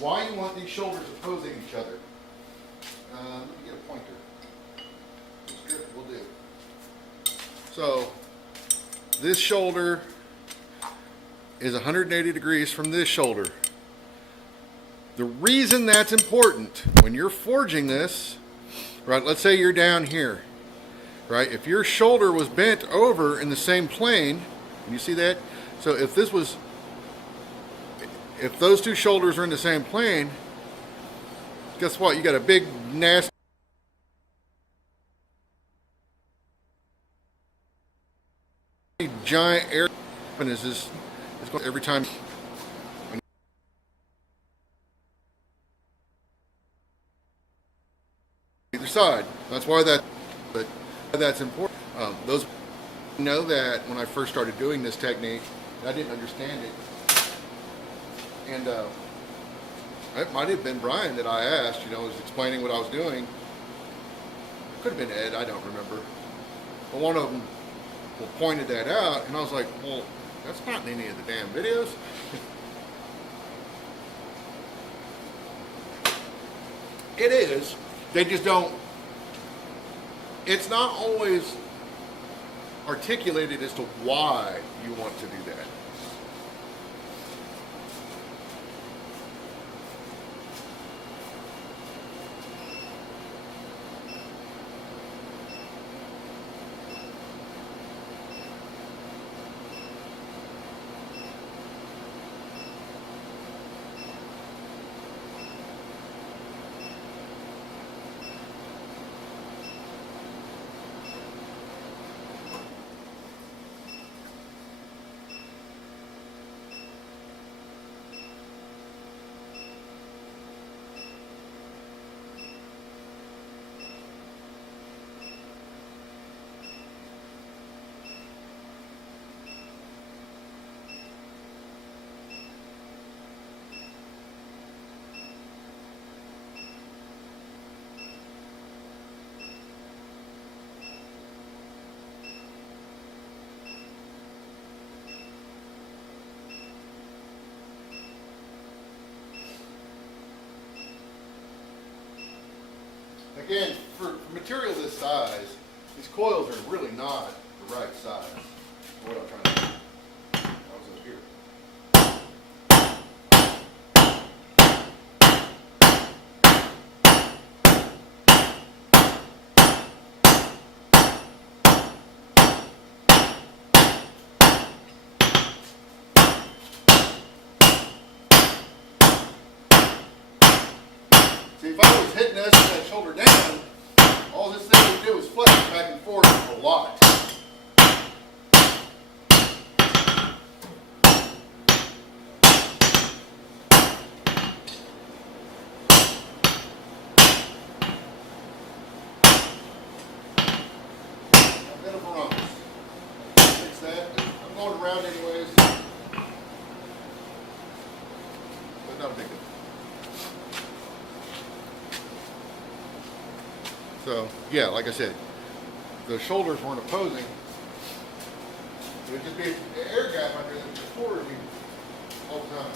Why you want these shoulders opposing each other. Let me get a pointer. This grip will do. So, this shoulder is 180 degrees from this shoulder. The reason that's important, when you're forging this, right, let's say you're down here, right? If your shoulder was bent over in the same plane, can you see that? So if those two shoulders are in the same plane, guess what? You got a big, nasty, giant air, and is this, it's going every time. Either side. That's why that's important. Those know that when I first started doing this technique, I didn't understand it, and it might have been Brian that I asked. You know, was explaining what I was doing. It could have been Ed. I don't remember. But one of them pointed that out, and I was like, well, that's not in any of the damn videos. It is. They just don't. It's not always articulated as to why you want to do that. Again, for material this size, these coils are really not the right size. What I'm trying to do. I was up here. See, if I was hitting this with that shoulder down, all this thing would do is flex back and forth a lot. A bit of a rumpus. Fix that. I'm going around anyways. But not a big deal. So, yeah, like I said, the shoulders weren't opposing. It would just be an air gap under them supported me all the time.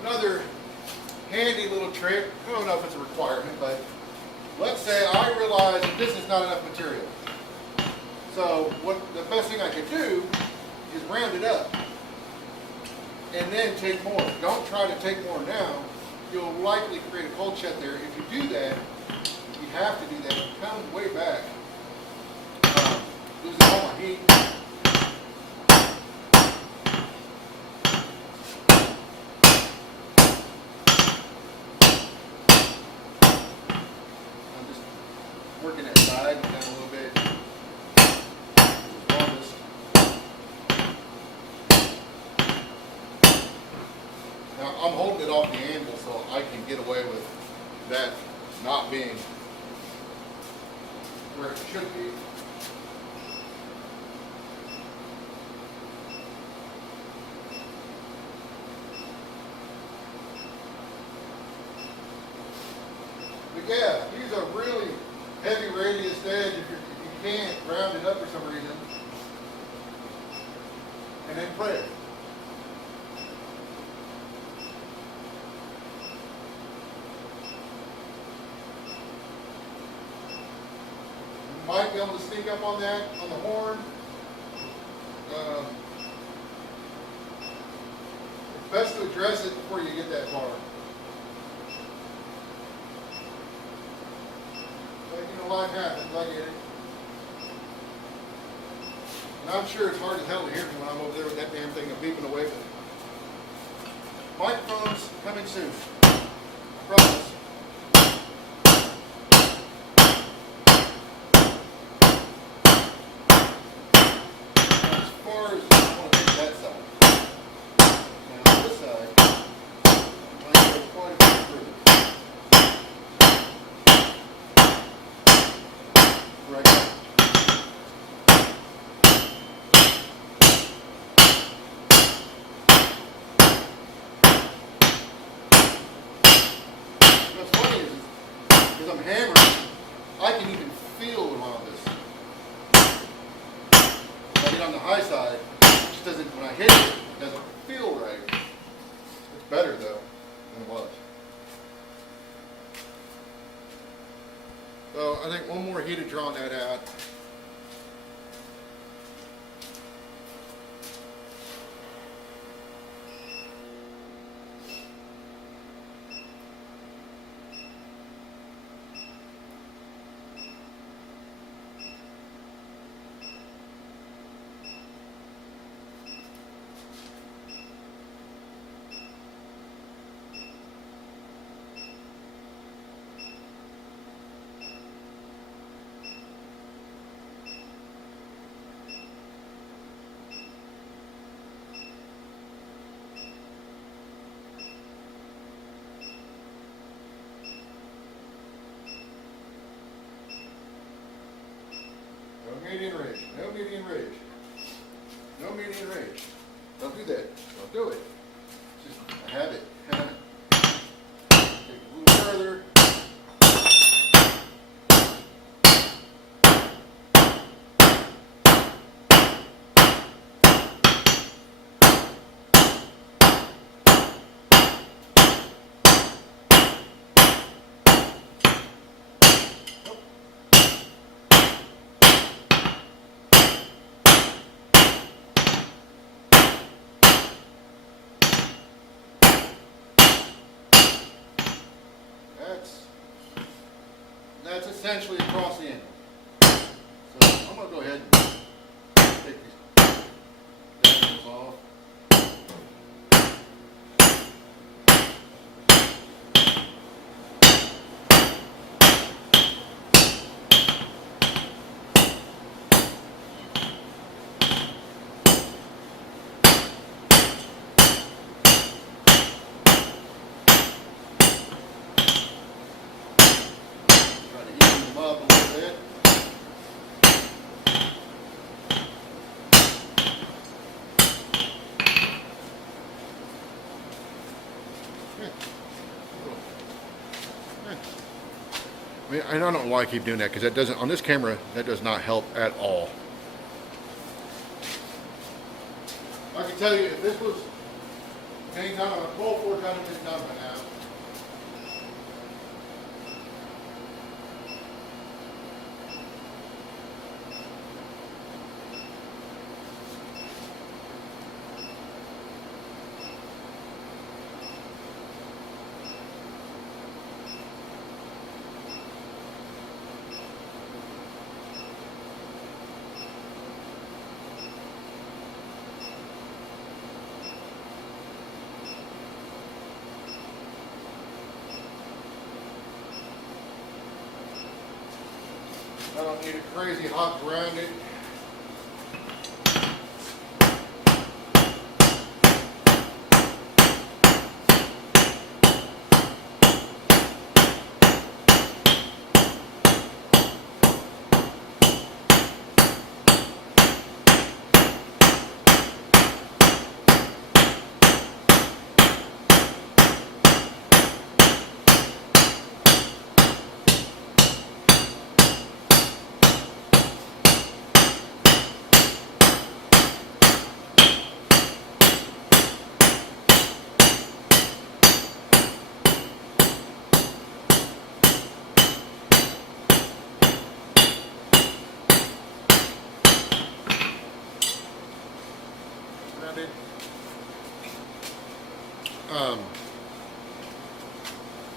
Another handy little trick, I don't know if it's a requirement, but let's say I realize that this is not enough material. So what the best thing I could do is round it up and then take more. Don't try to take more now. You'll likely create a cold shed there. If you do that, you have to do that. Come way back. Losing all my heat. I'm just working that side down a little bit. Longest. Now I'm holding it off the anvil so I can get away with that not being where it should be. But yeah, use a really heavy radius edge if you can't round it up for some reason. And then pray. Might be able to sneak up on that on the horn. It's best to address it before you get that far. But you know, life happens, I get it. And I'm sure it's hard as hell to hear me when I'm over there with that damn thing and beeping away. But microphones coming soon. I promise. Because I'm hammering, I can even feel a lot of this. If I get on the high side, it just doesn't, when I hit it, it doesn't feel right. It's better though than it was. So I think one more heat of drawing that out. No median range, no median range, no median range. Don't do that, don't do it. It's just a habit. Take it a little further. That's essentially across the end. So I'm going to go ahead and take these dangles off. Up a little bit. I mean, I don't know why I keep doing that because that doesn't, on this camera, that does not help at all. I can tell you if this was being done on a 12-4 gun, it's done by now. I don't need it crazy hot grounded.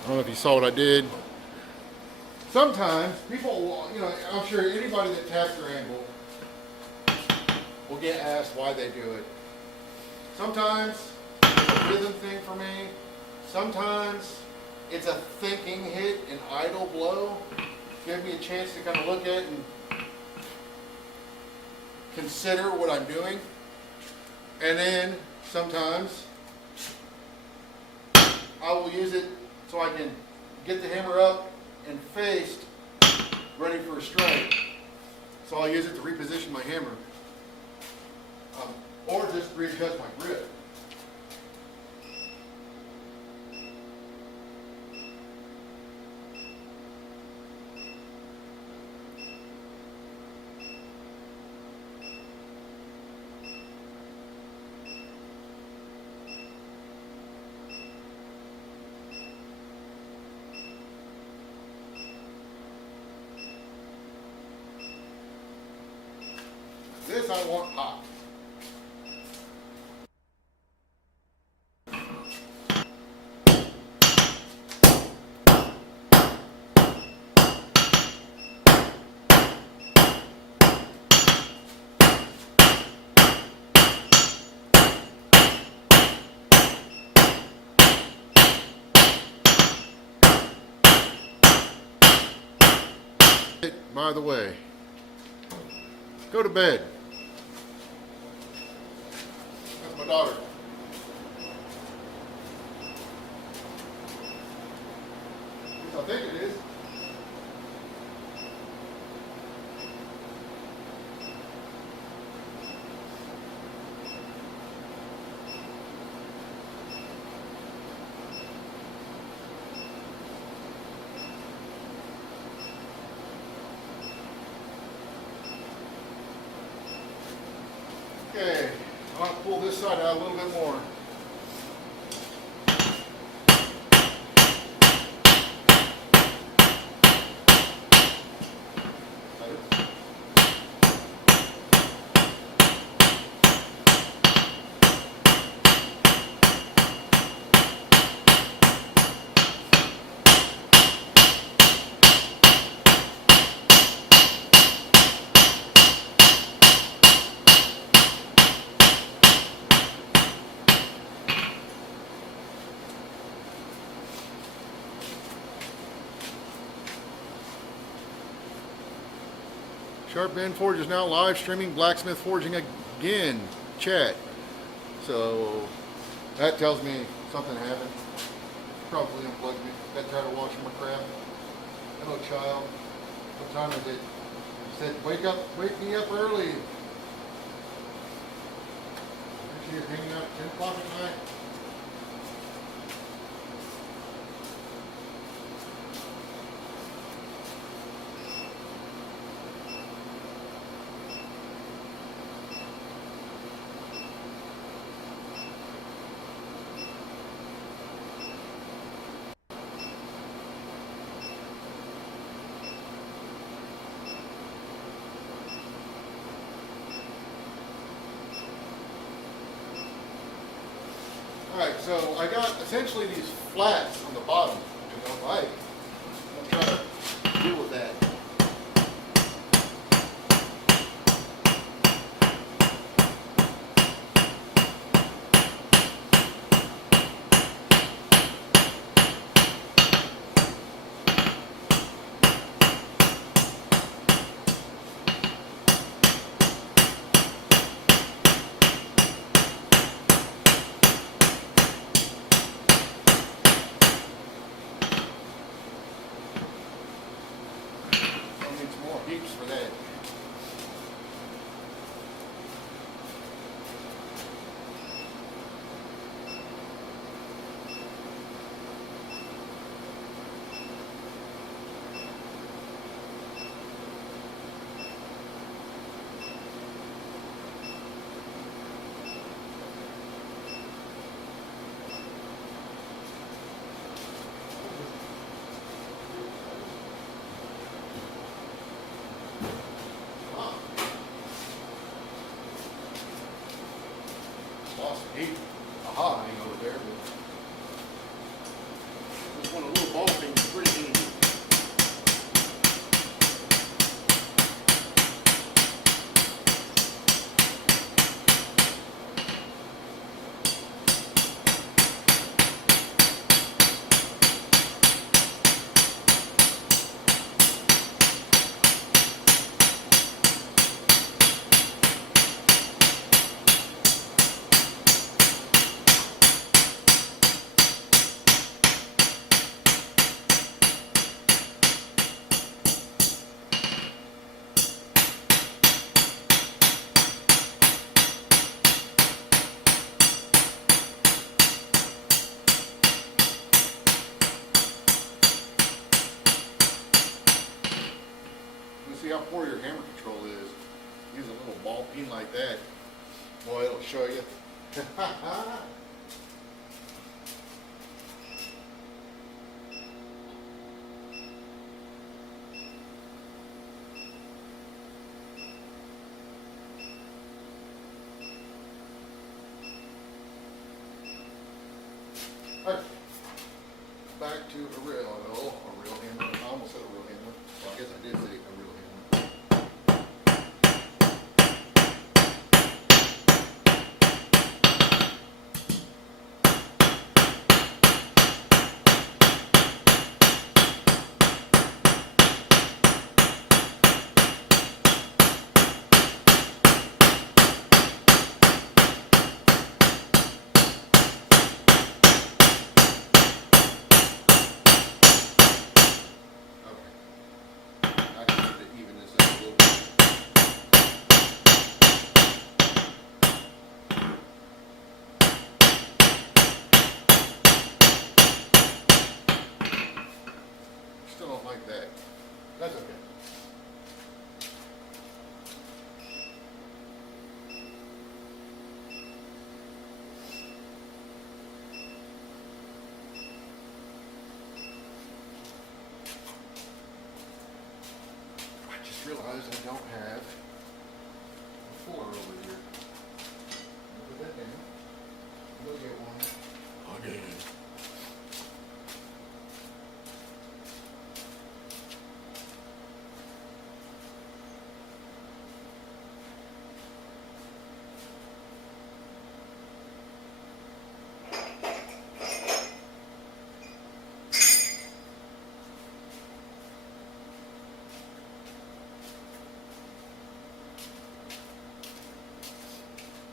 I don't know if you saw what I did. Sometimes people, I'm sure anybody that taps their anvil will get asked why they do it. Sometimes it's a rhythm thing for me. Sometimes it's a thinking hit, an idle blow. Give me a chance to kind of look at and consider what I'm doing. And then sometimes I will use it so I can get the hammer up and faced, ready for a strike. So I'll use it to reposition my hammer, or just readjust my grip. This I want hot. By the way, go to bed. That's my daughter. I think it is. Okay, I want to pull this side out a little bit more. Sharp Bend Forge is now live streaming Blacksmith Forging again, chat. So that tells me something happened. Probably unplugged me. Got tired of washing my crap. Hello, child. What time is it? He said, wake me up early. She's hanging out at 10 o'clock at night. Alright, so I got essentially these flats on the bottom, like, I'm trying to deal with that. poor your hammer control is. Use a little ball peen like that. Boy, it'll show you. Alright, back to a real hammer. I almost said a real hammer. Well, I guess I did say a real hammer. Okay. I just need to even this up a little bit. Still don't like that. That's okay. I just realized I don't have a fuller over here. Put that down. Go get one. Again.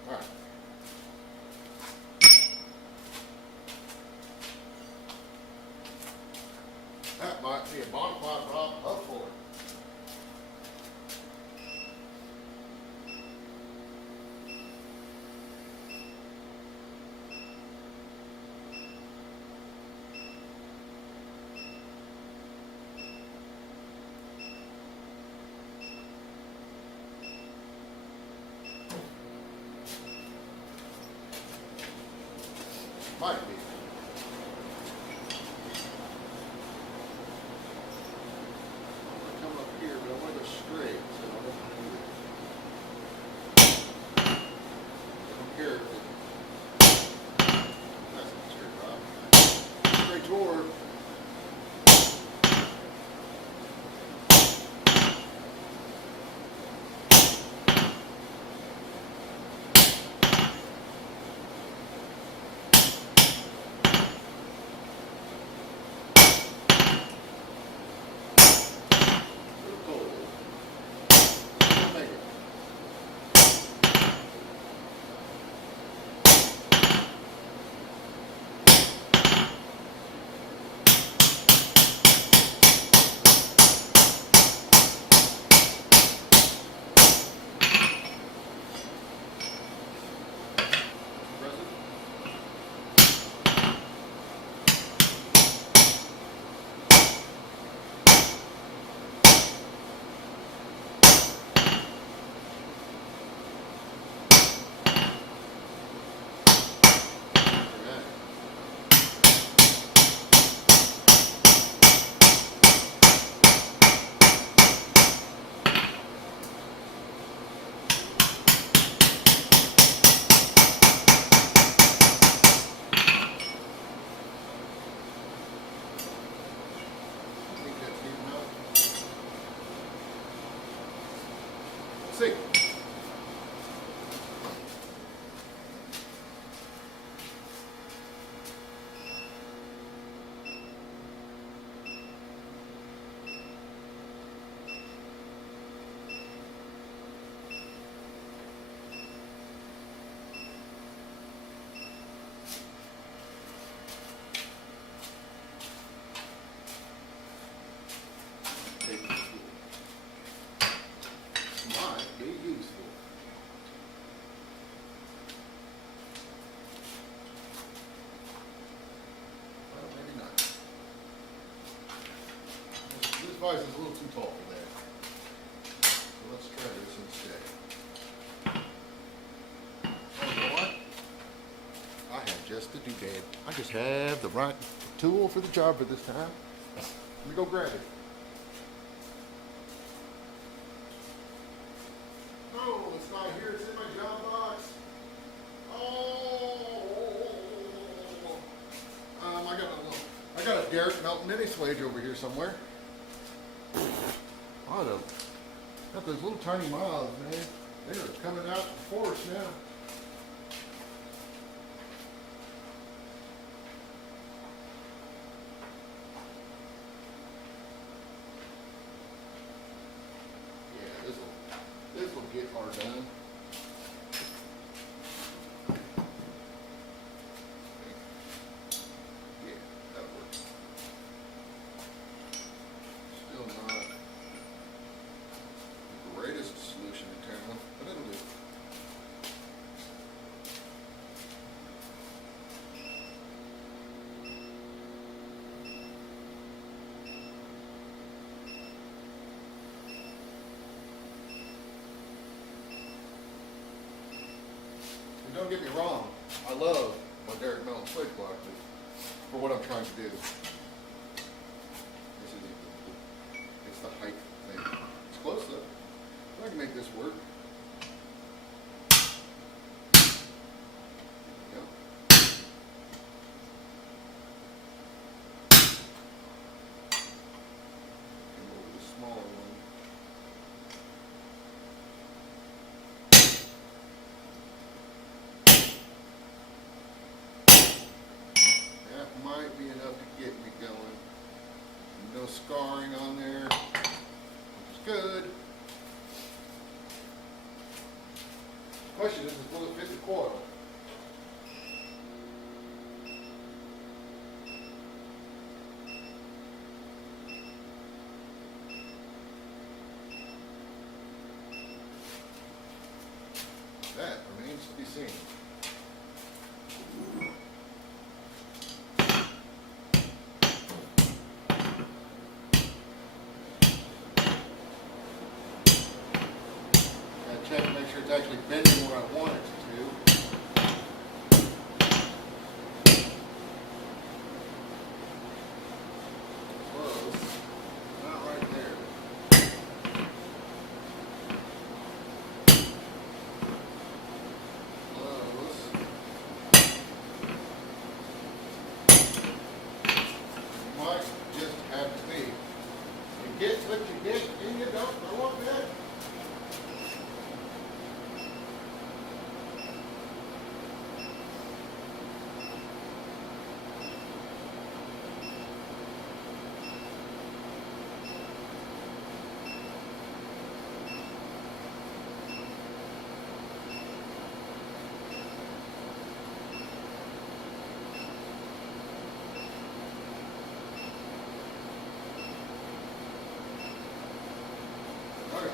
Alright. That might be a bonfire prop up for it. Might be. I'm gonna come up here, but I want to go straight, so I don't want to do it. Come here. That's not straight drop. Straight toward. See. Might be useful. Well, maybe not. This vise is a little too tall for that. just have the right tool for the job for this time. Let me go grab it. No, it's not here. It's in my job box. Oh, I got a Derek Melton mini swage over here somewhere. Got those little tiny mouths, man. They are coming out in force now. Yeah, this will get our done. Yeah, that'll work. Still not the greatest solution in town, but it'll do. And don't get me wrong, I love my Derek Melton switch block for what I'm trying to do. This is it's the height thing. It's close though. I can make this work. Yep. And over the smaller one. That might be enough to get me going. No scarring on there, which is good. Question is, will it fit the coil? That remains to be seen. Check to make sure it's actually bending where I want it to. Close. Not right there. Close. Might just have to be. You get what you get, and you don't. I want that. Okay.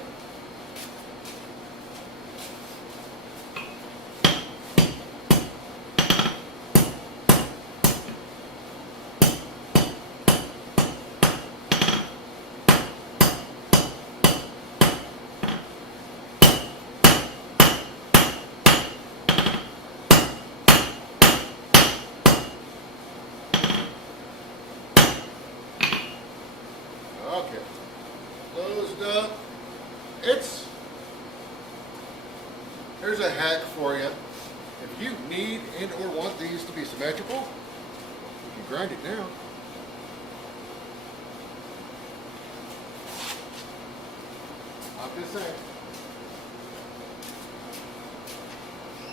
Okay. Closed up. Here's a hack for you. If you need and or want these to be symmetrical, you can grind it down. I'm just saying.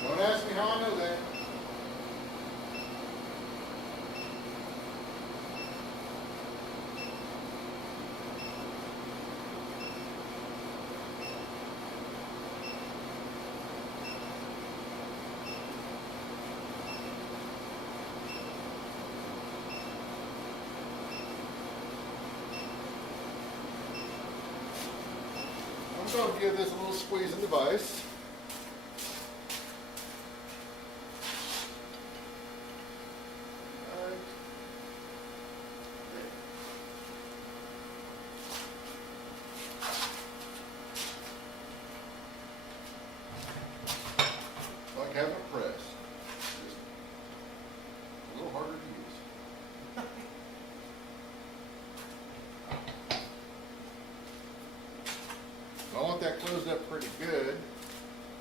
Don't ask me how I know that. I'm going to give this a little squeeze in the vise. Alright. Like having a press. Just a little harder to use. pretty good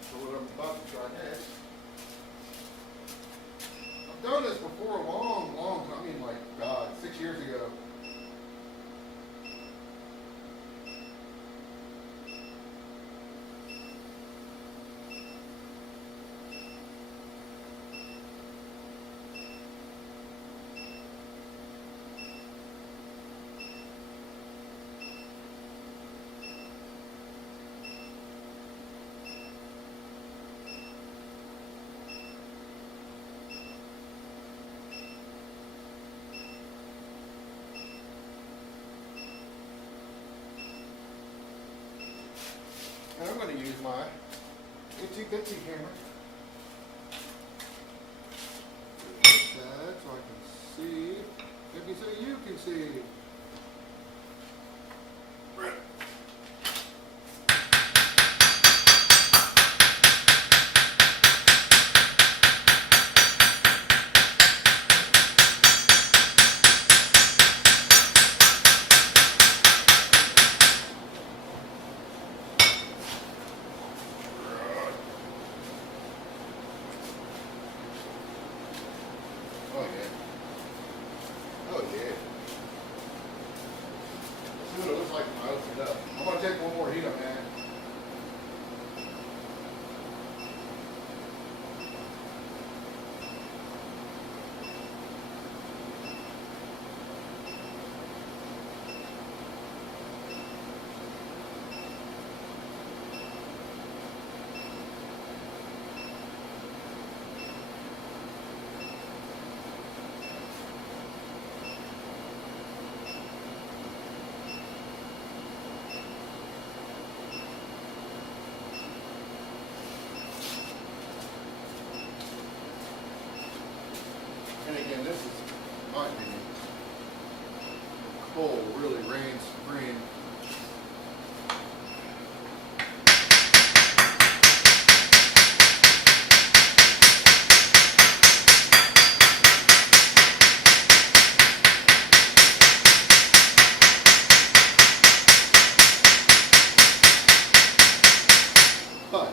for what I'm about to try next. I've done this before a long time. I mean, like, God, 6 years ago. And I'm going to use my itsy bitsy hammer. Like that, so I can see. Maybe so you can see. Oh yeah. Oh yeah. See what it looks like when I open it up. I'm gonna take one more heat up, man. And again, this is my opinion. Coal really reigns supreme. But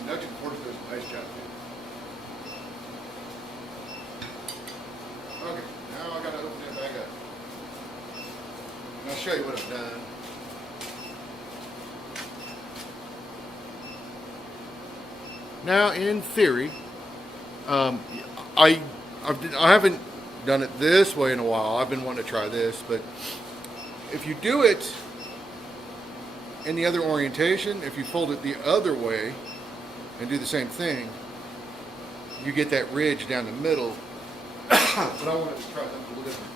induction corders does a nice job too. Okay, now I gotta open it back up. And I'll show you what I've done. Now, in theory, I haven't done it this way in a while. I've been wanting to try this, but if you do it in the other orientation, if you fold it the other way and do the same thing, you get that ridge down the middle. But I wanted to try something a little different.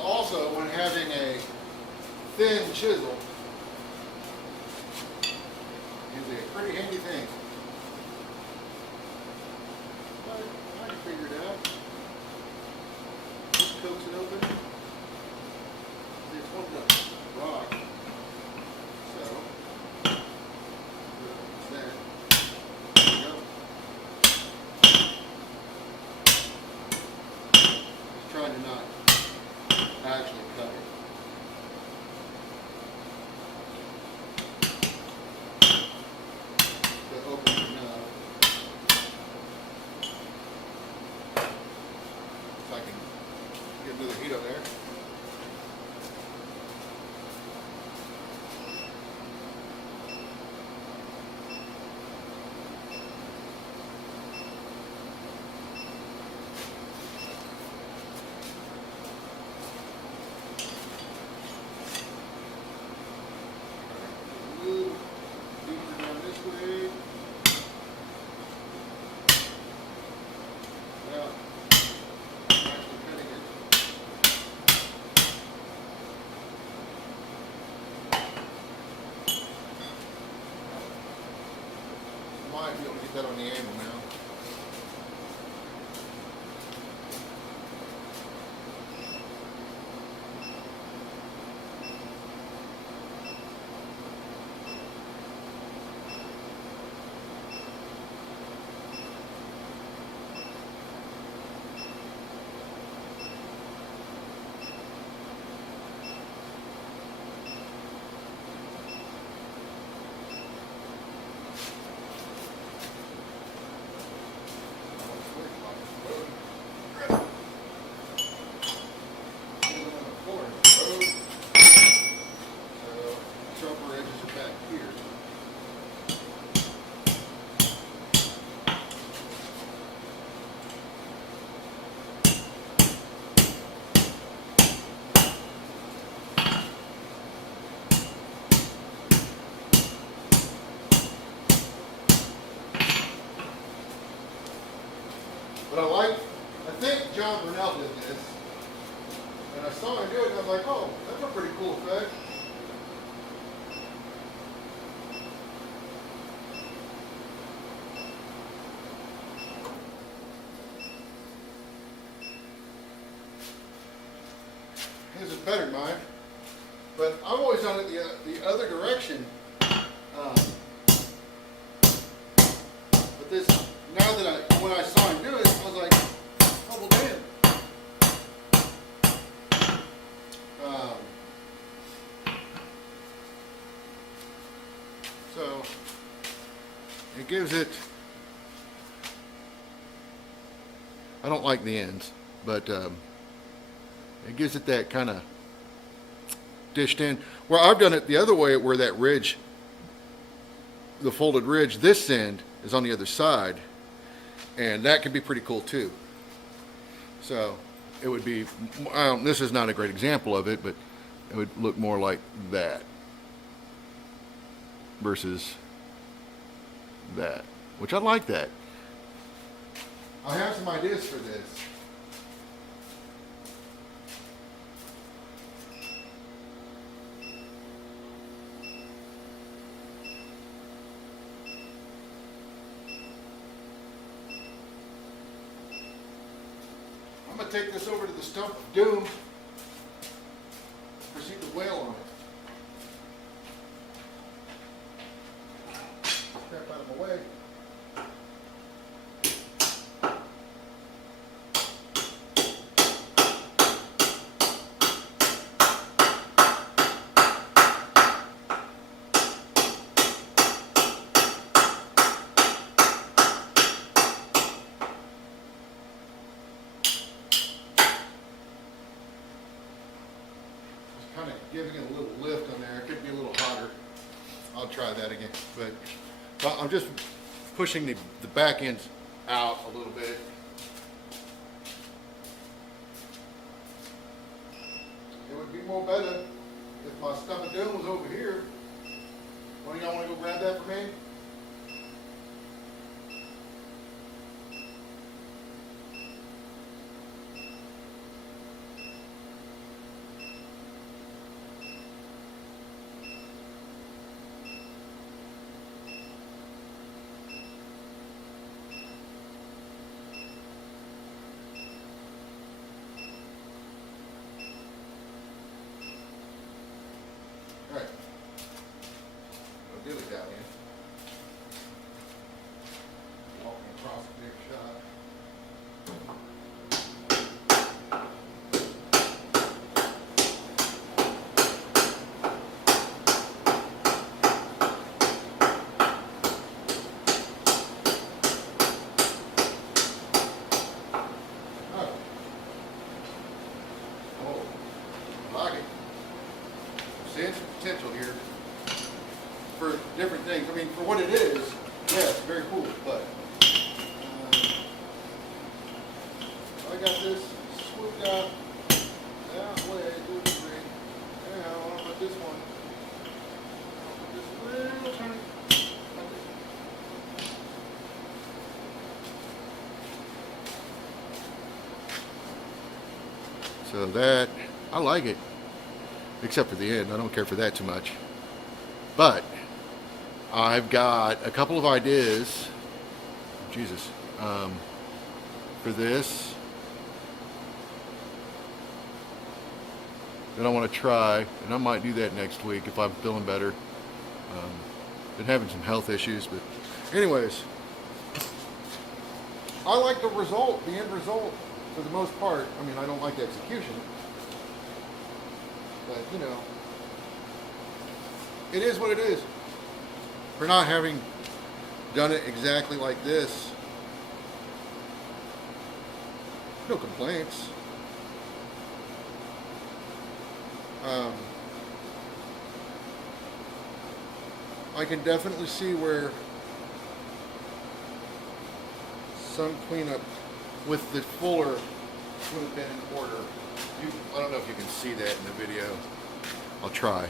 Also, when having a thin chisel, is a pretty handy thing. I can figure it out. Just coax it open. See, it's one of the rock. So, it's there. There we go. Just trying to not actually cut it. To open it enough. So I can get another heat up there. Move deeper down this way. Without actually cutting it. Might be able to get that on the angle now. But I think John Brunel did this. And I saw him do it and I was like, oh, that's a pretty cool effect. His is better than mine. But I've always done it the other direction. But this, now that when I saw him do it, I was like, oh, well, damn. So, it gives it, I don't like the ends, but it gives it that kind of dished in. Where I've done it the other way, where that ridge, the folded ridge, this end is on the other side, and that can be pretty cool too. So it would be, this is not a great example of it, but it would look more like that versus that, which I like that. I have some ideas for this. I'm going to take this over to the stump of doom, proceed to wail on it. Step out of my way. Kind of giving it a little lift on there. It could be a little hotter. I'll try that again. But I'm just pushing the back ends out a little bit. It would be more better if my stump of doom was over here. One of y'all want to go grab that for me? All right. I'll do it down here. Walking across a big shot. Oh, I like it. Seeing some potential here for different things. I mean, for what it is, yeah, it's very cool, but I got this swooped out that way, 2 to 3. Yeah, what about this one? This little tiny. So that, I like it. Except for the end. I don't care for that too much. But I've got a couple of ideas, Jesus, for this that I want to try, and I might do that next week if I'm feeling better. Been having some health issues, but anyways, I like the result, the end result, for the most part. I mean, I don't like the execution. But, you know, it is what it is. For not having done it exactly like this, no complaints. I can definitely see where some cleanup with the fuller would have been in order. I don't know if you can see that in the video. I'll try.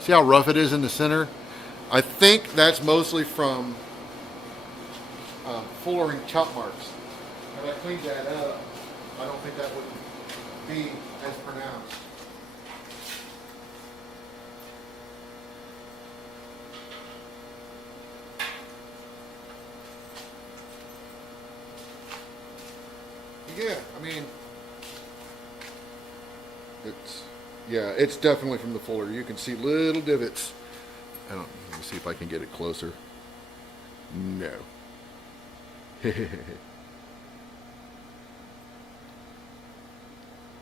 See how rough it is in the center? I think that's mostly from fullering chop marks. If I cleaned that up, I don't think that would be as pronounced. Yeah, I mean, it's definitely from the fuller. You can see little divots. Let me see if I can get it closer. No.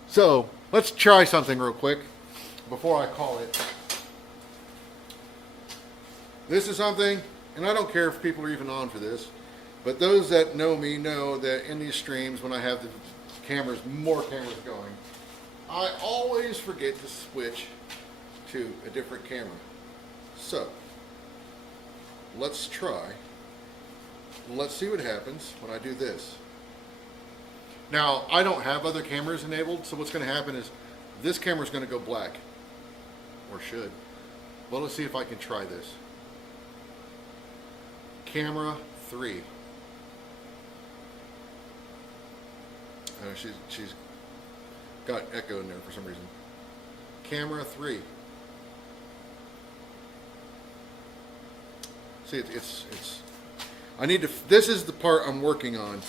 So, let's try something real quick before I call it. This is something, and I don't care if people are even on for this, but those that know me know that in these streams, when I have the more cameras going, I always forget to switch to a different camera. So, let's try. Let's see what happens when I do this. Now, I don't have other cameras enabled, so what's going to happen is this camera is going to go black. Or should. Well, let's see if I can try this. Camera 3. She's got echo in there for some reason. Camera 3. See, it's I need to, this is the part I'm working on.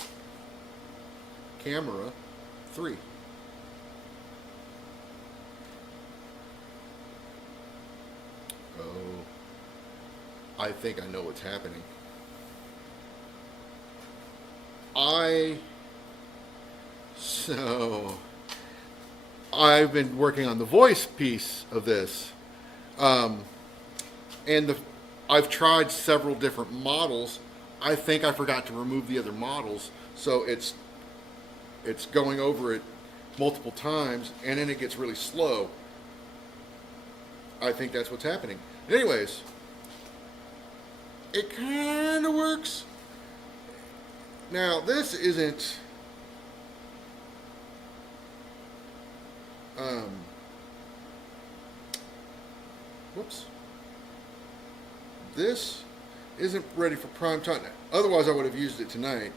Camera 3. Oh, I think I know what's happening. I've been working on the voice piece of this. And I've tried several different models. I think I forgot to remove the other models, so it's going over it multiple times, and then it gets really slow. I think that's what's happening. Anyways, it kind of works. Now, this isn't whoops. This isn't ready for prime time. Otherwise, I would have used it tonight.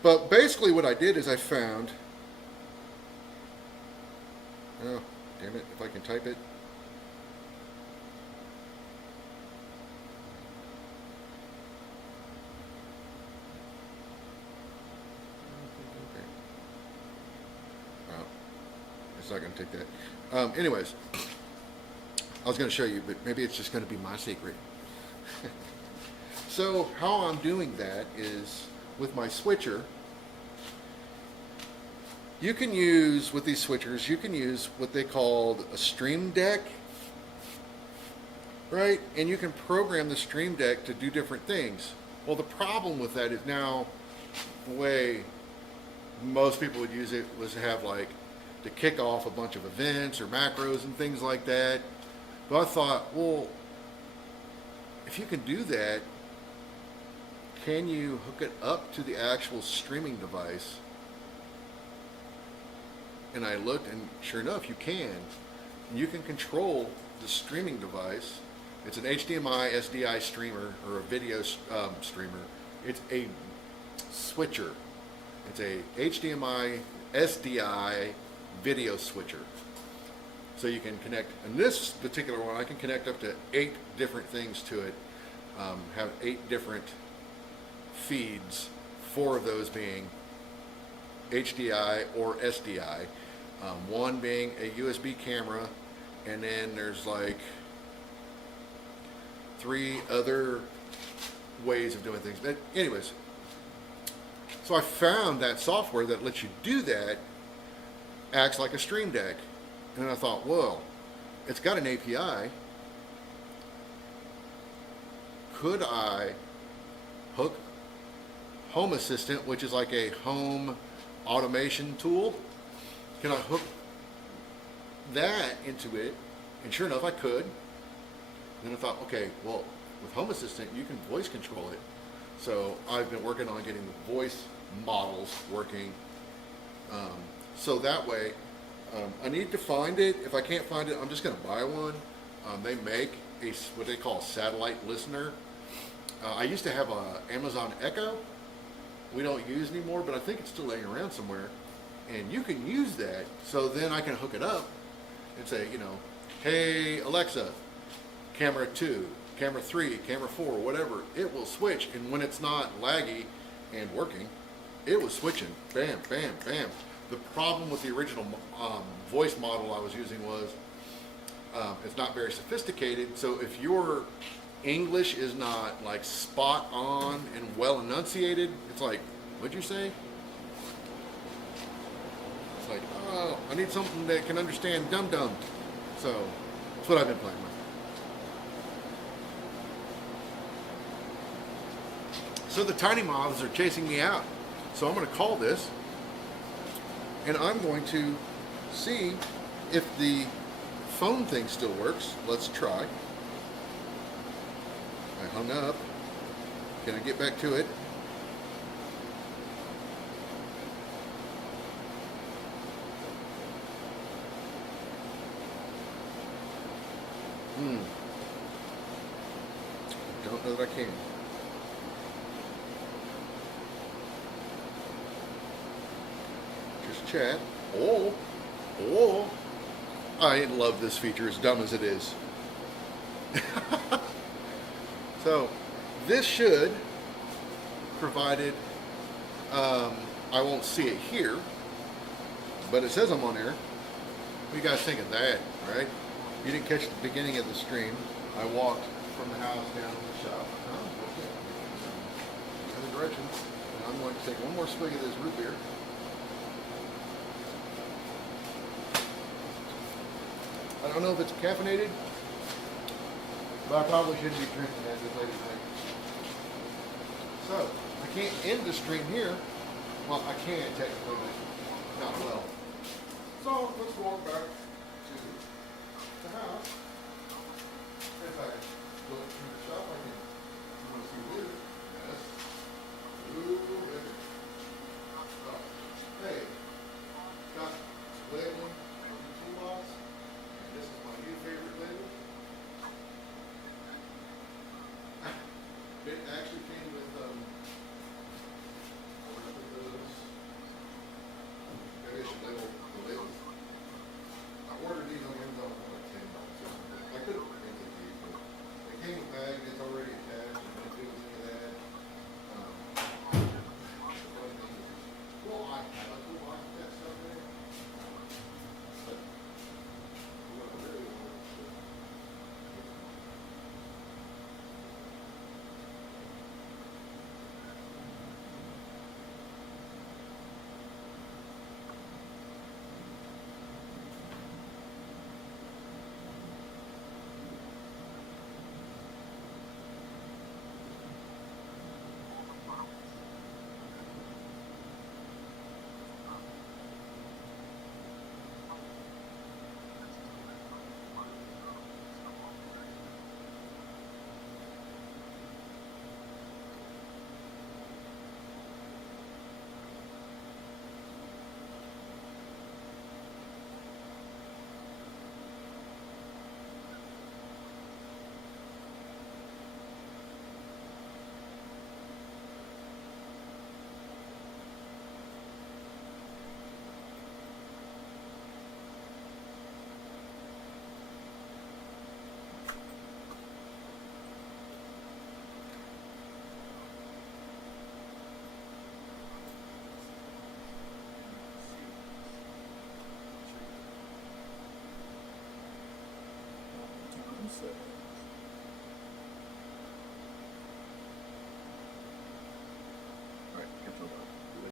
But basically what I did is I found, oh, damn it, if I can type it. Oh, it's not going to take that. Anyways, I was going to show you, but maybe it's just going to be my secret. So how I'm doing that is with my switcher. You can use, with these switchers, you can use what they call a Stream Deck, right? And you can program the Stream Deck to do different things. Well, the problem with that is now, the way most people would use it was to have like, to kick off a bunch of events or macros and things like that. But I thought, well, if you can do that, can you hook it up to the actual streaming device? And I looked, and sure enough, you can. You can control the streaming device. It's an HDMI SDI streamer, or a video streamer. It's a switcher. It's a HDMI SDI video switcher. So you can connect, and this particular one, I can connect up to 8 different things to it. Have 8 different feeds, 4 of those being HDI or SDI, one being a USB camera, and then there's like 3 other ways of doing things. But anyways, so I found that software that lets you do that, acts like a Stream Deck. And then I thought, well, it's got an API. Could I hook Home Assistant, which is like a home automation tool? Can I hook that into it? And sure enough, I could. And then I thought, okay, well, with Home Assistant, you can voice control it. So I've been working on getting the voice models working. So that way, I need to find it. If I can't find it, I'm just going to buy one. They make what they call a satellite listener. I used to have a Amazon Echo. We don't use anymore, but I think it's still laying around somewhere. And you can use that, so then I can hook it up and say, hey Alexa, camera 2, camera 3, camera 4, whatever. It will switch, and when it's not laggy and working, it was switching. Bam, bam, bam. The problem with the original voice model I was using was it's not very sophisticated. So if your English is not like spot on and well enunciated, it's like, what'd you say? It's like, oh, I need something that can understand dum-dum. So that's what I've been playing with. So the tiny moths are chasing me out. So I'm going to call this, and I'm going to see if the phone thing still works. Let's try. I hung up. Can I get back to it? Don't know that I can. Just chat. Oh. I love this feature, as dumb as it is. So, this should, provided I won't see it here, but it says I'm on air. What do you guys think of that, right? You didn't catch the beginning of the stream. I walked from the house down to the shop. The other direction. And I'm going to take one more swig of this root beer. I don't know if it's caffeinated, but I probably shouldn't be drinking that this late at night. So, I can't end the stream here. Well, I can technically, but not well. So, let's walk back to the house. If I can go through the shop, I can. You want to see wood? Yes. Ooh, baby. Oh, hey, got labeling on the toolbox. And this is my new favorite label. It actually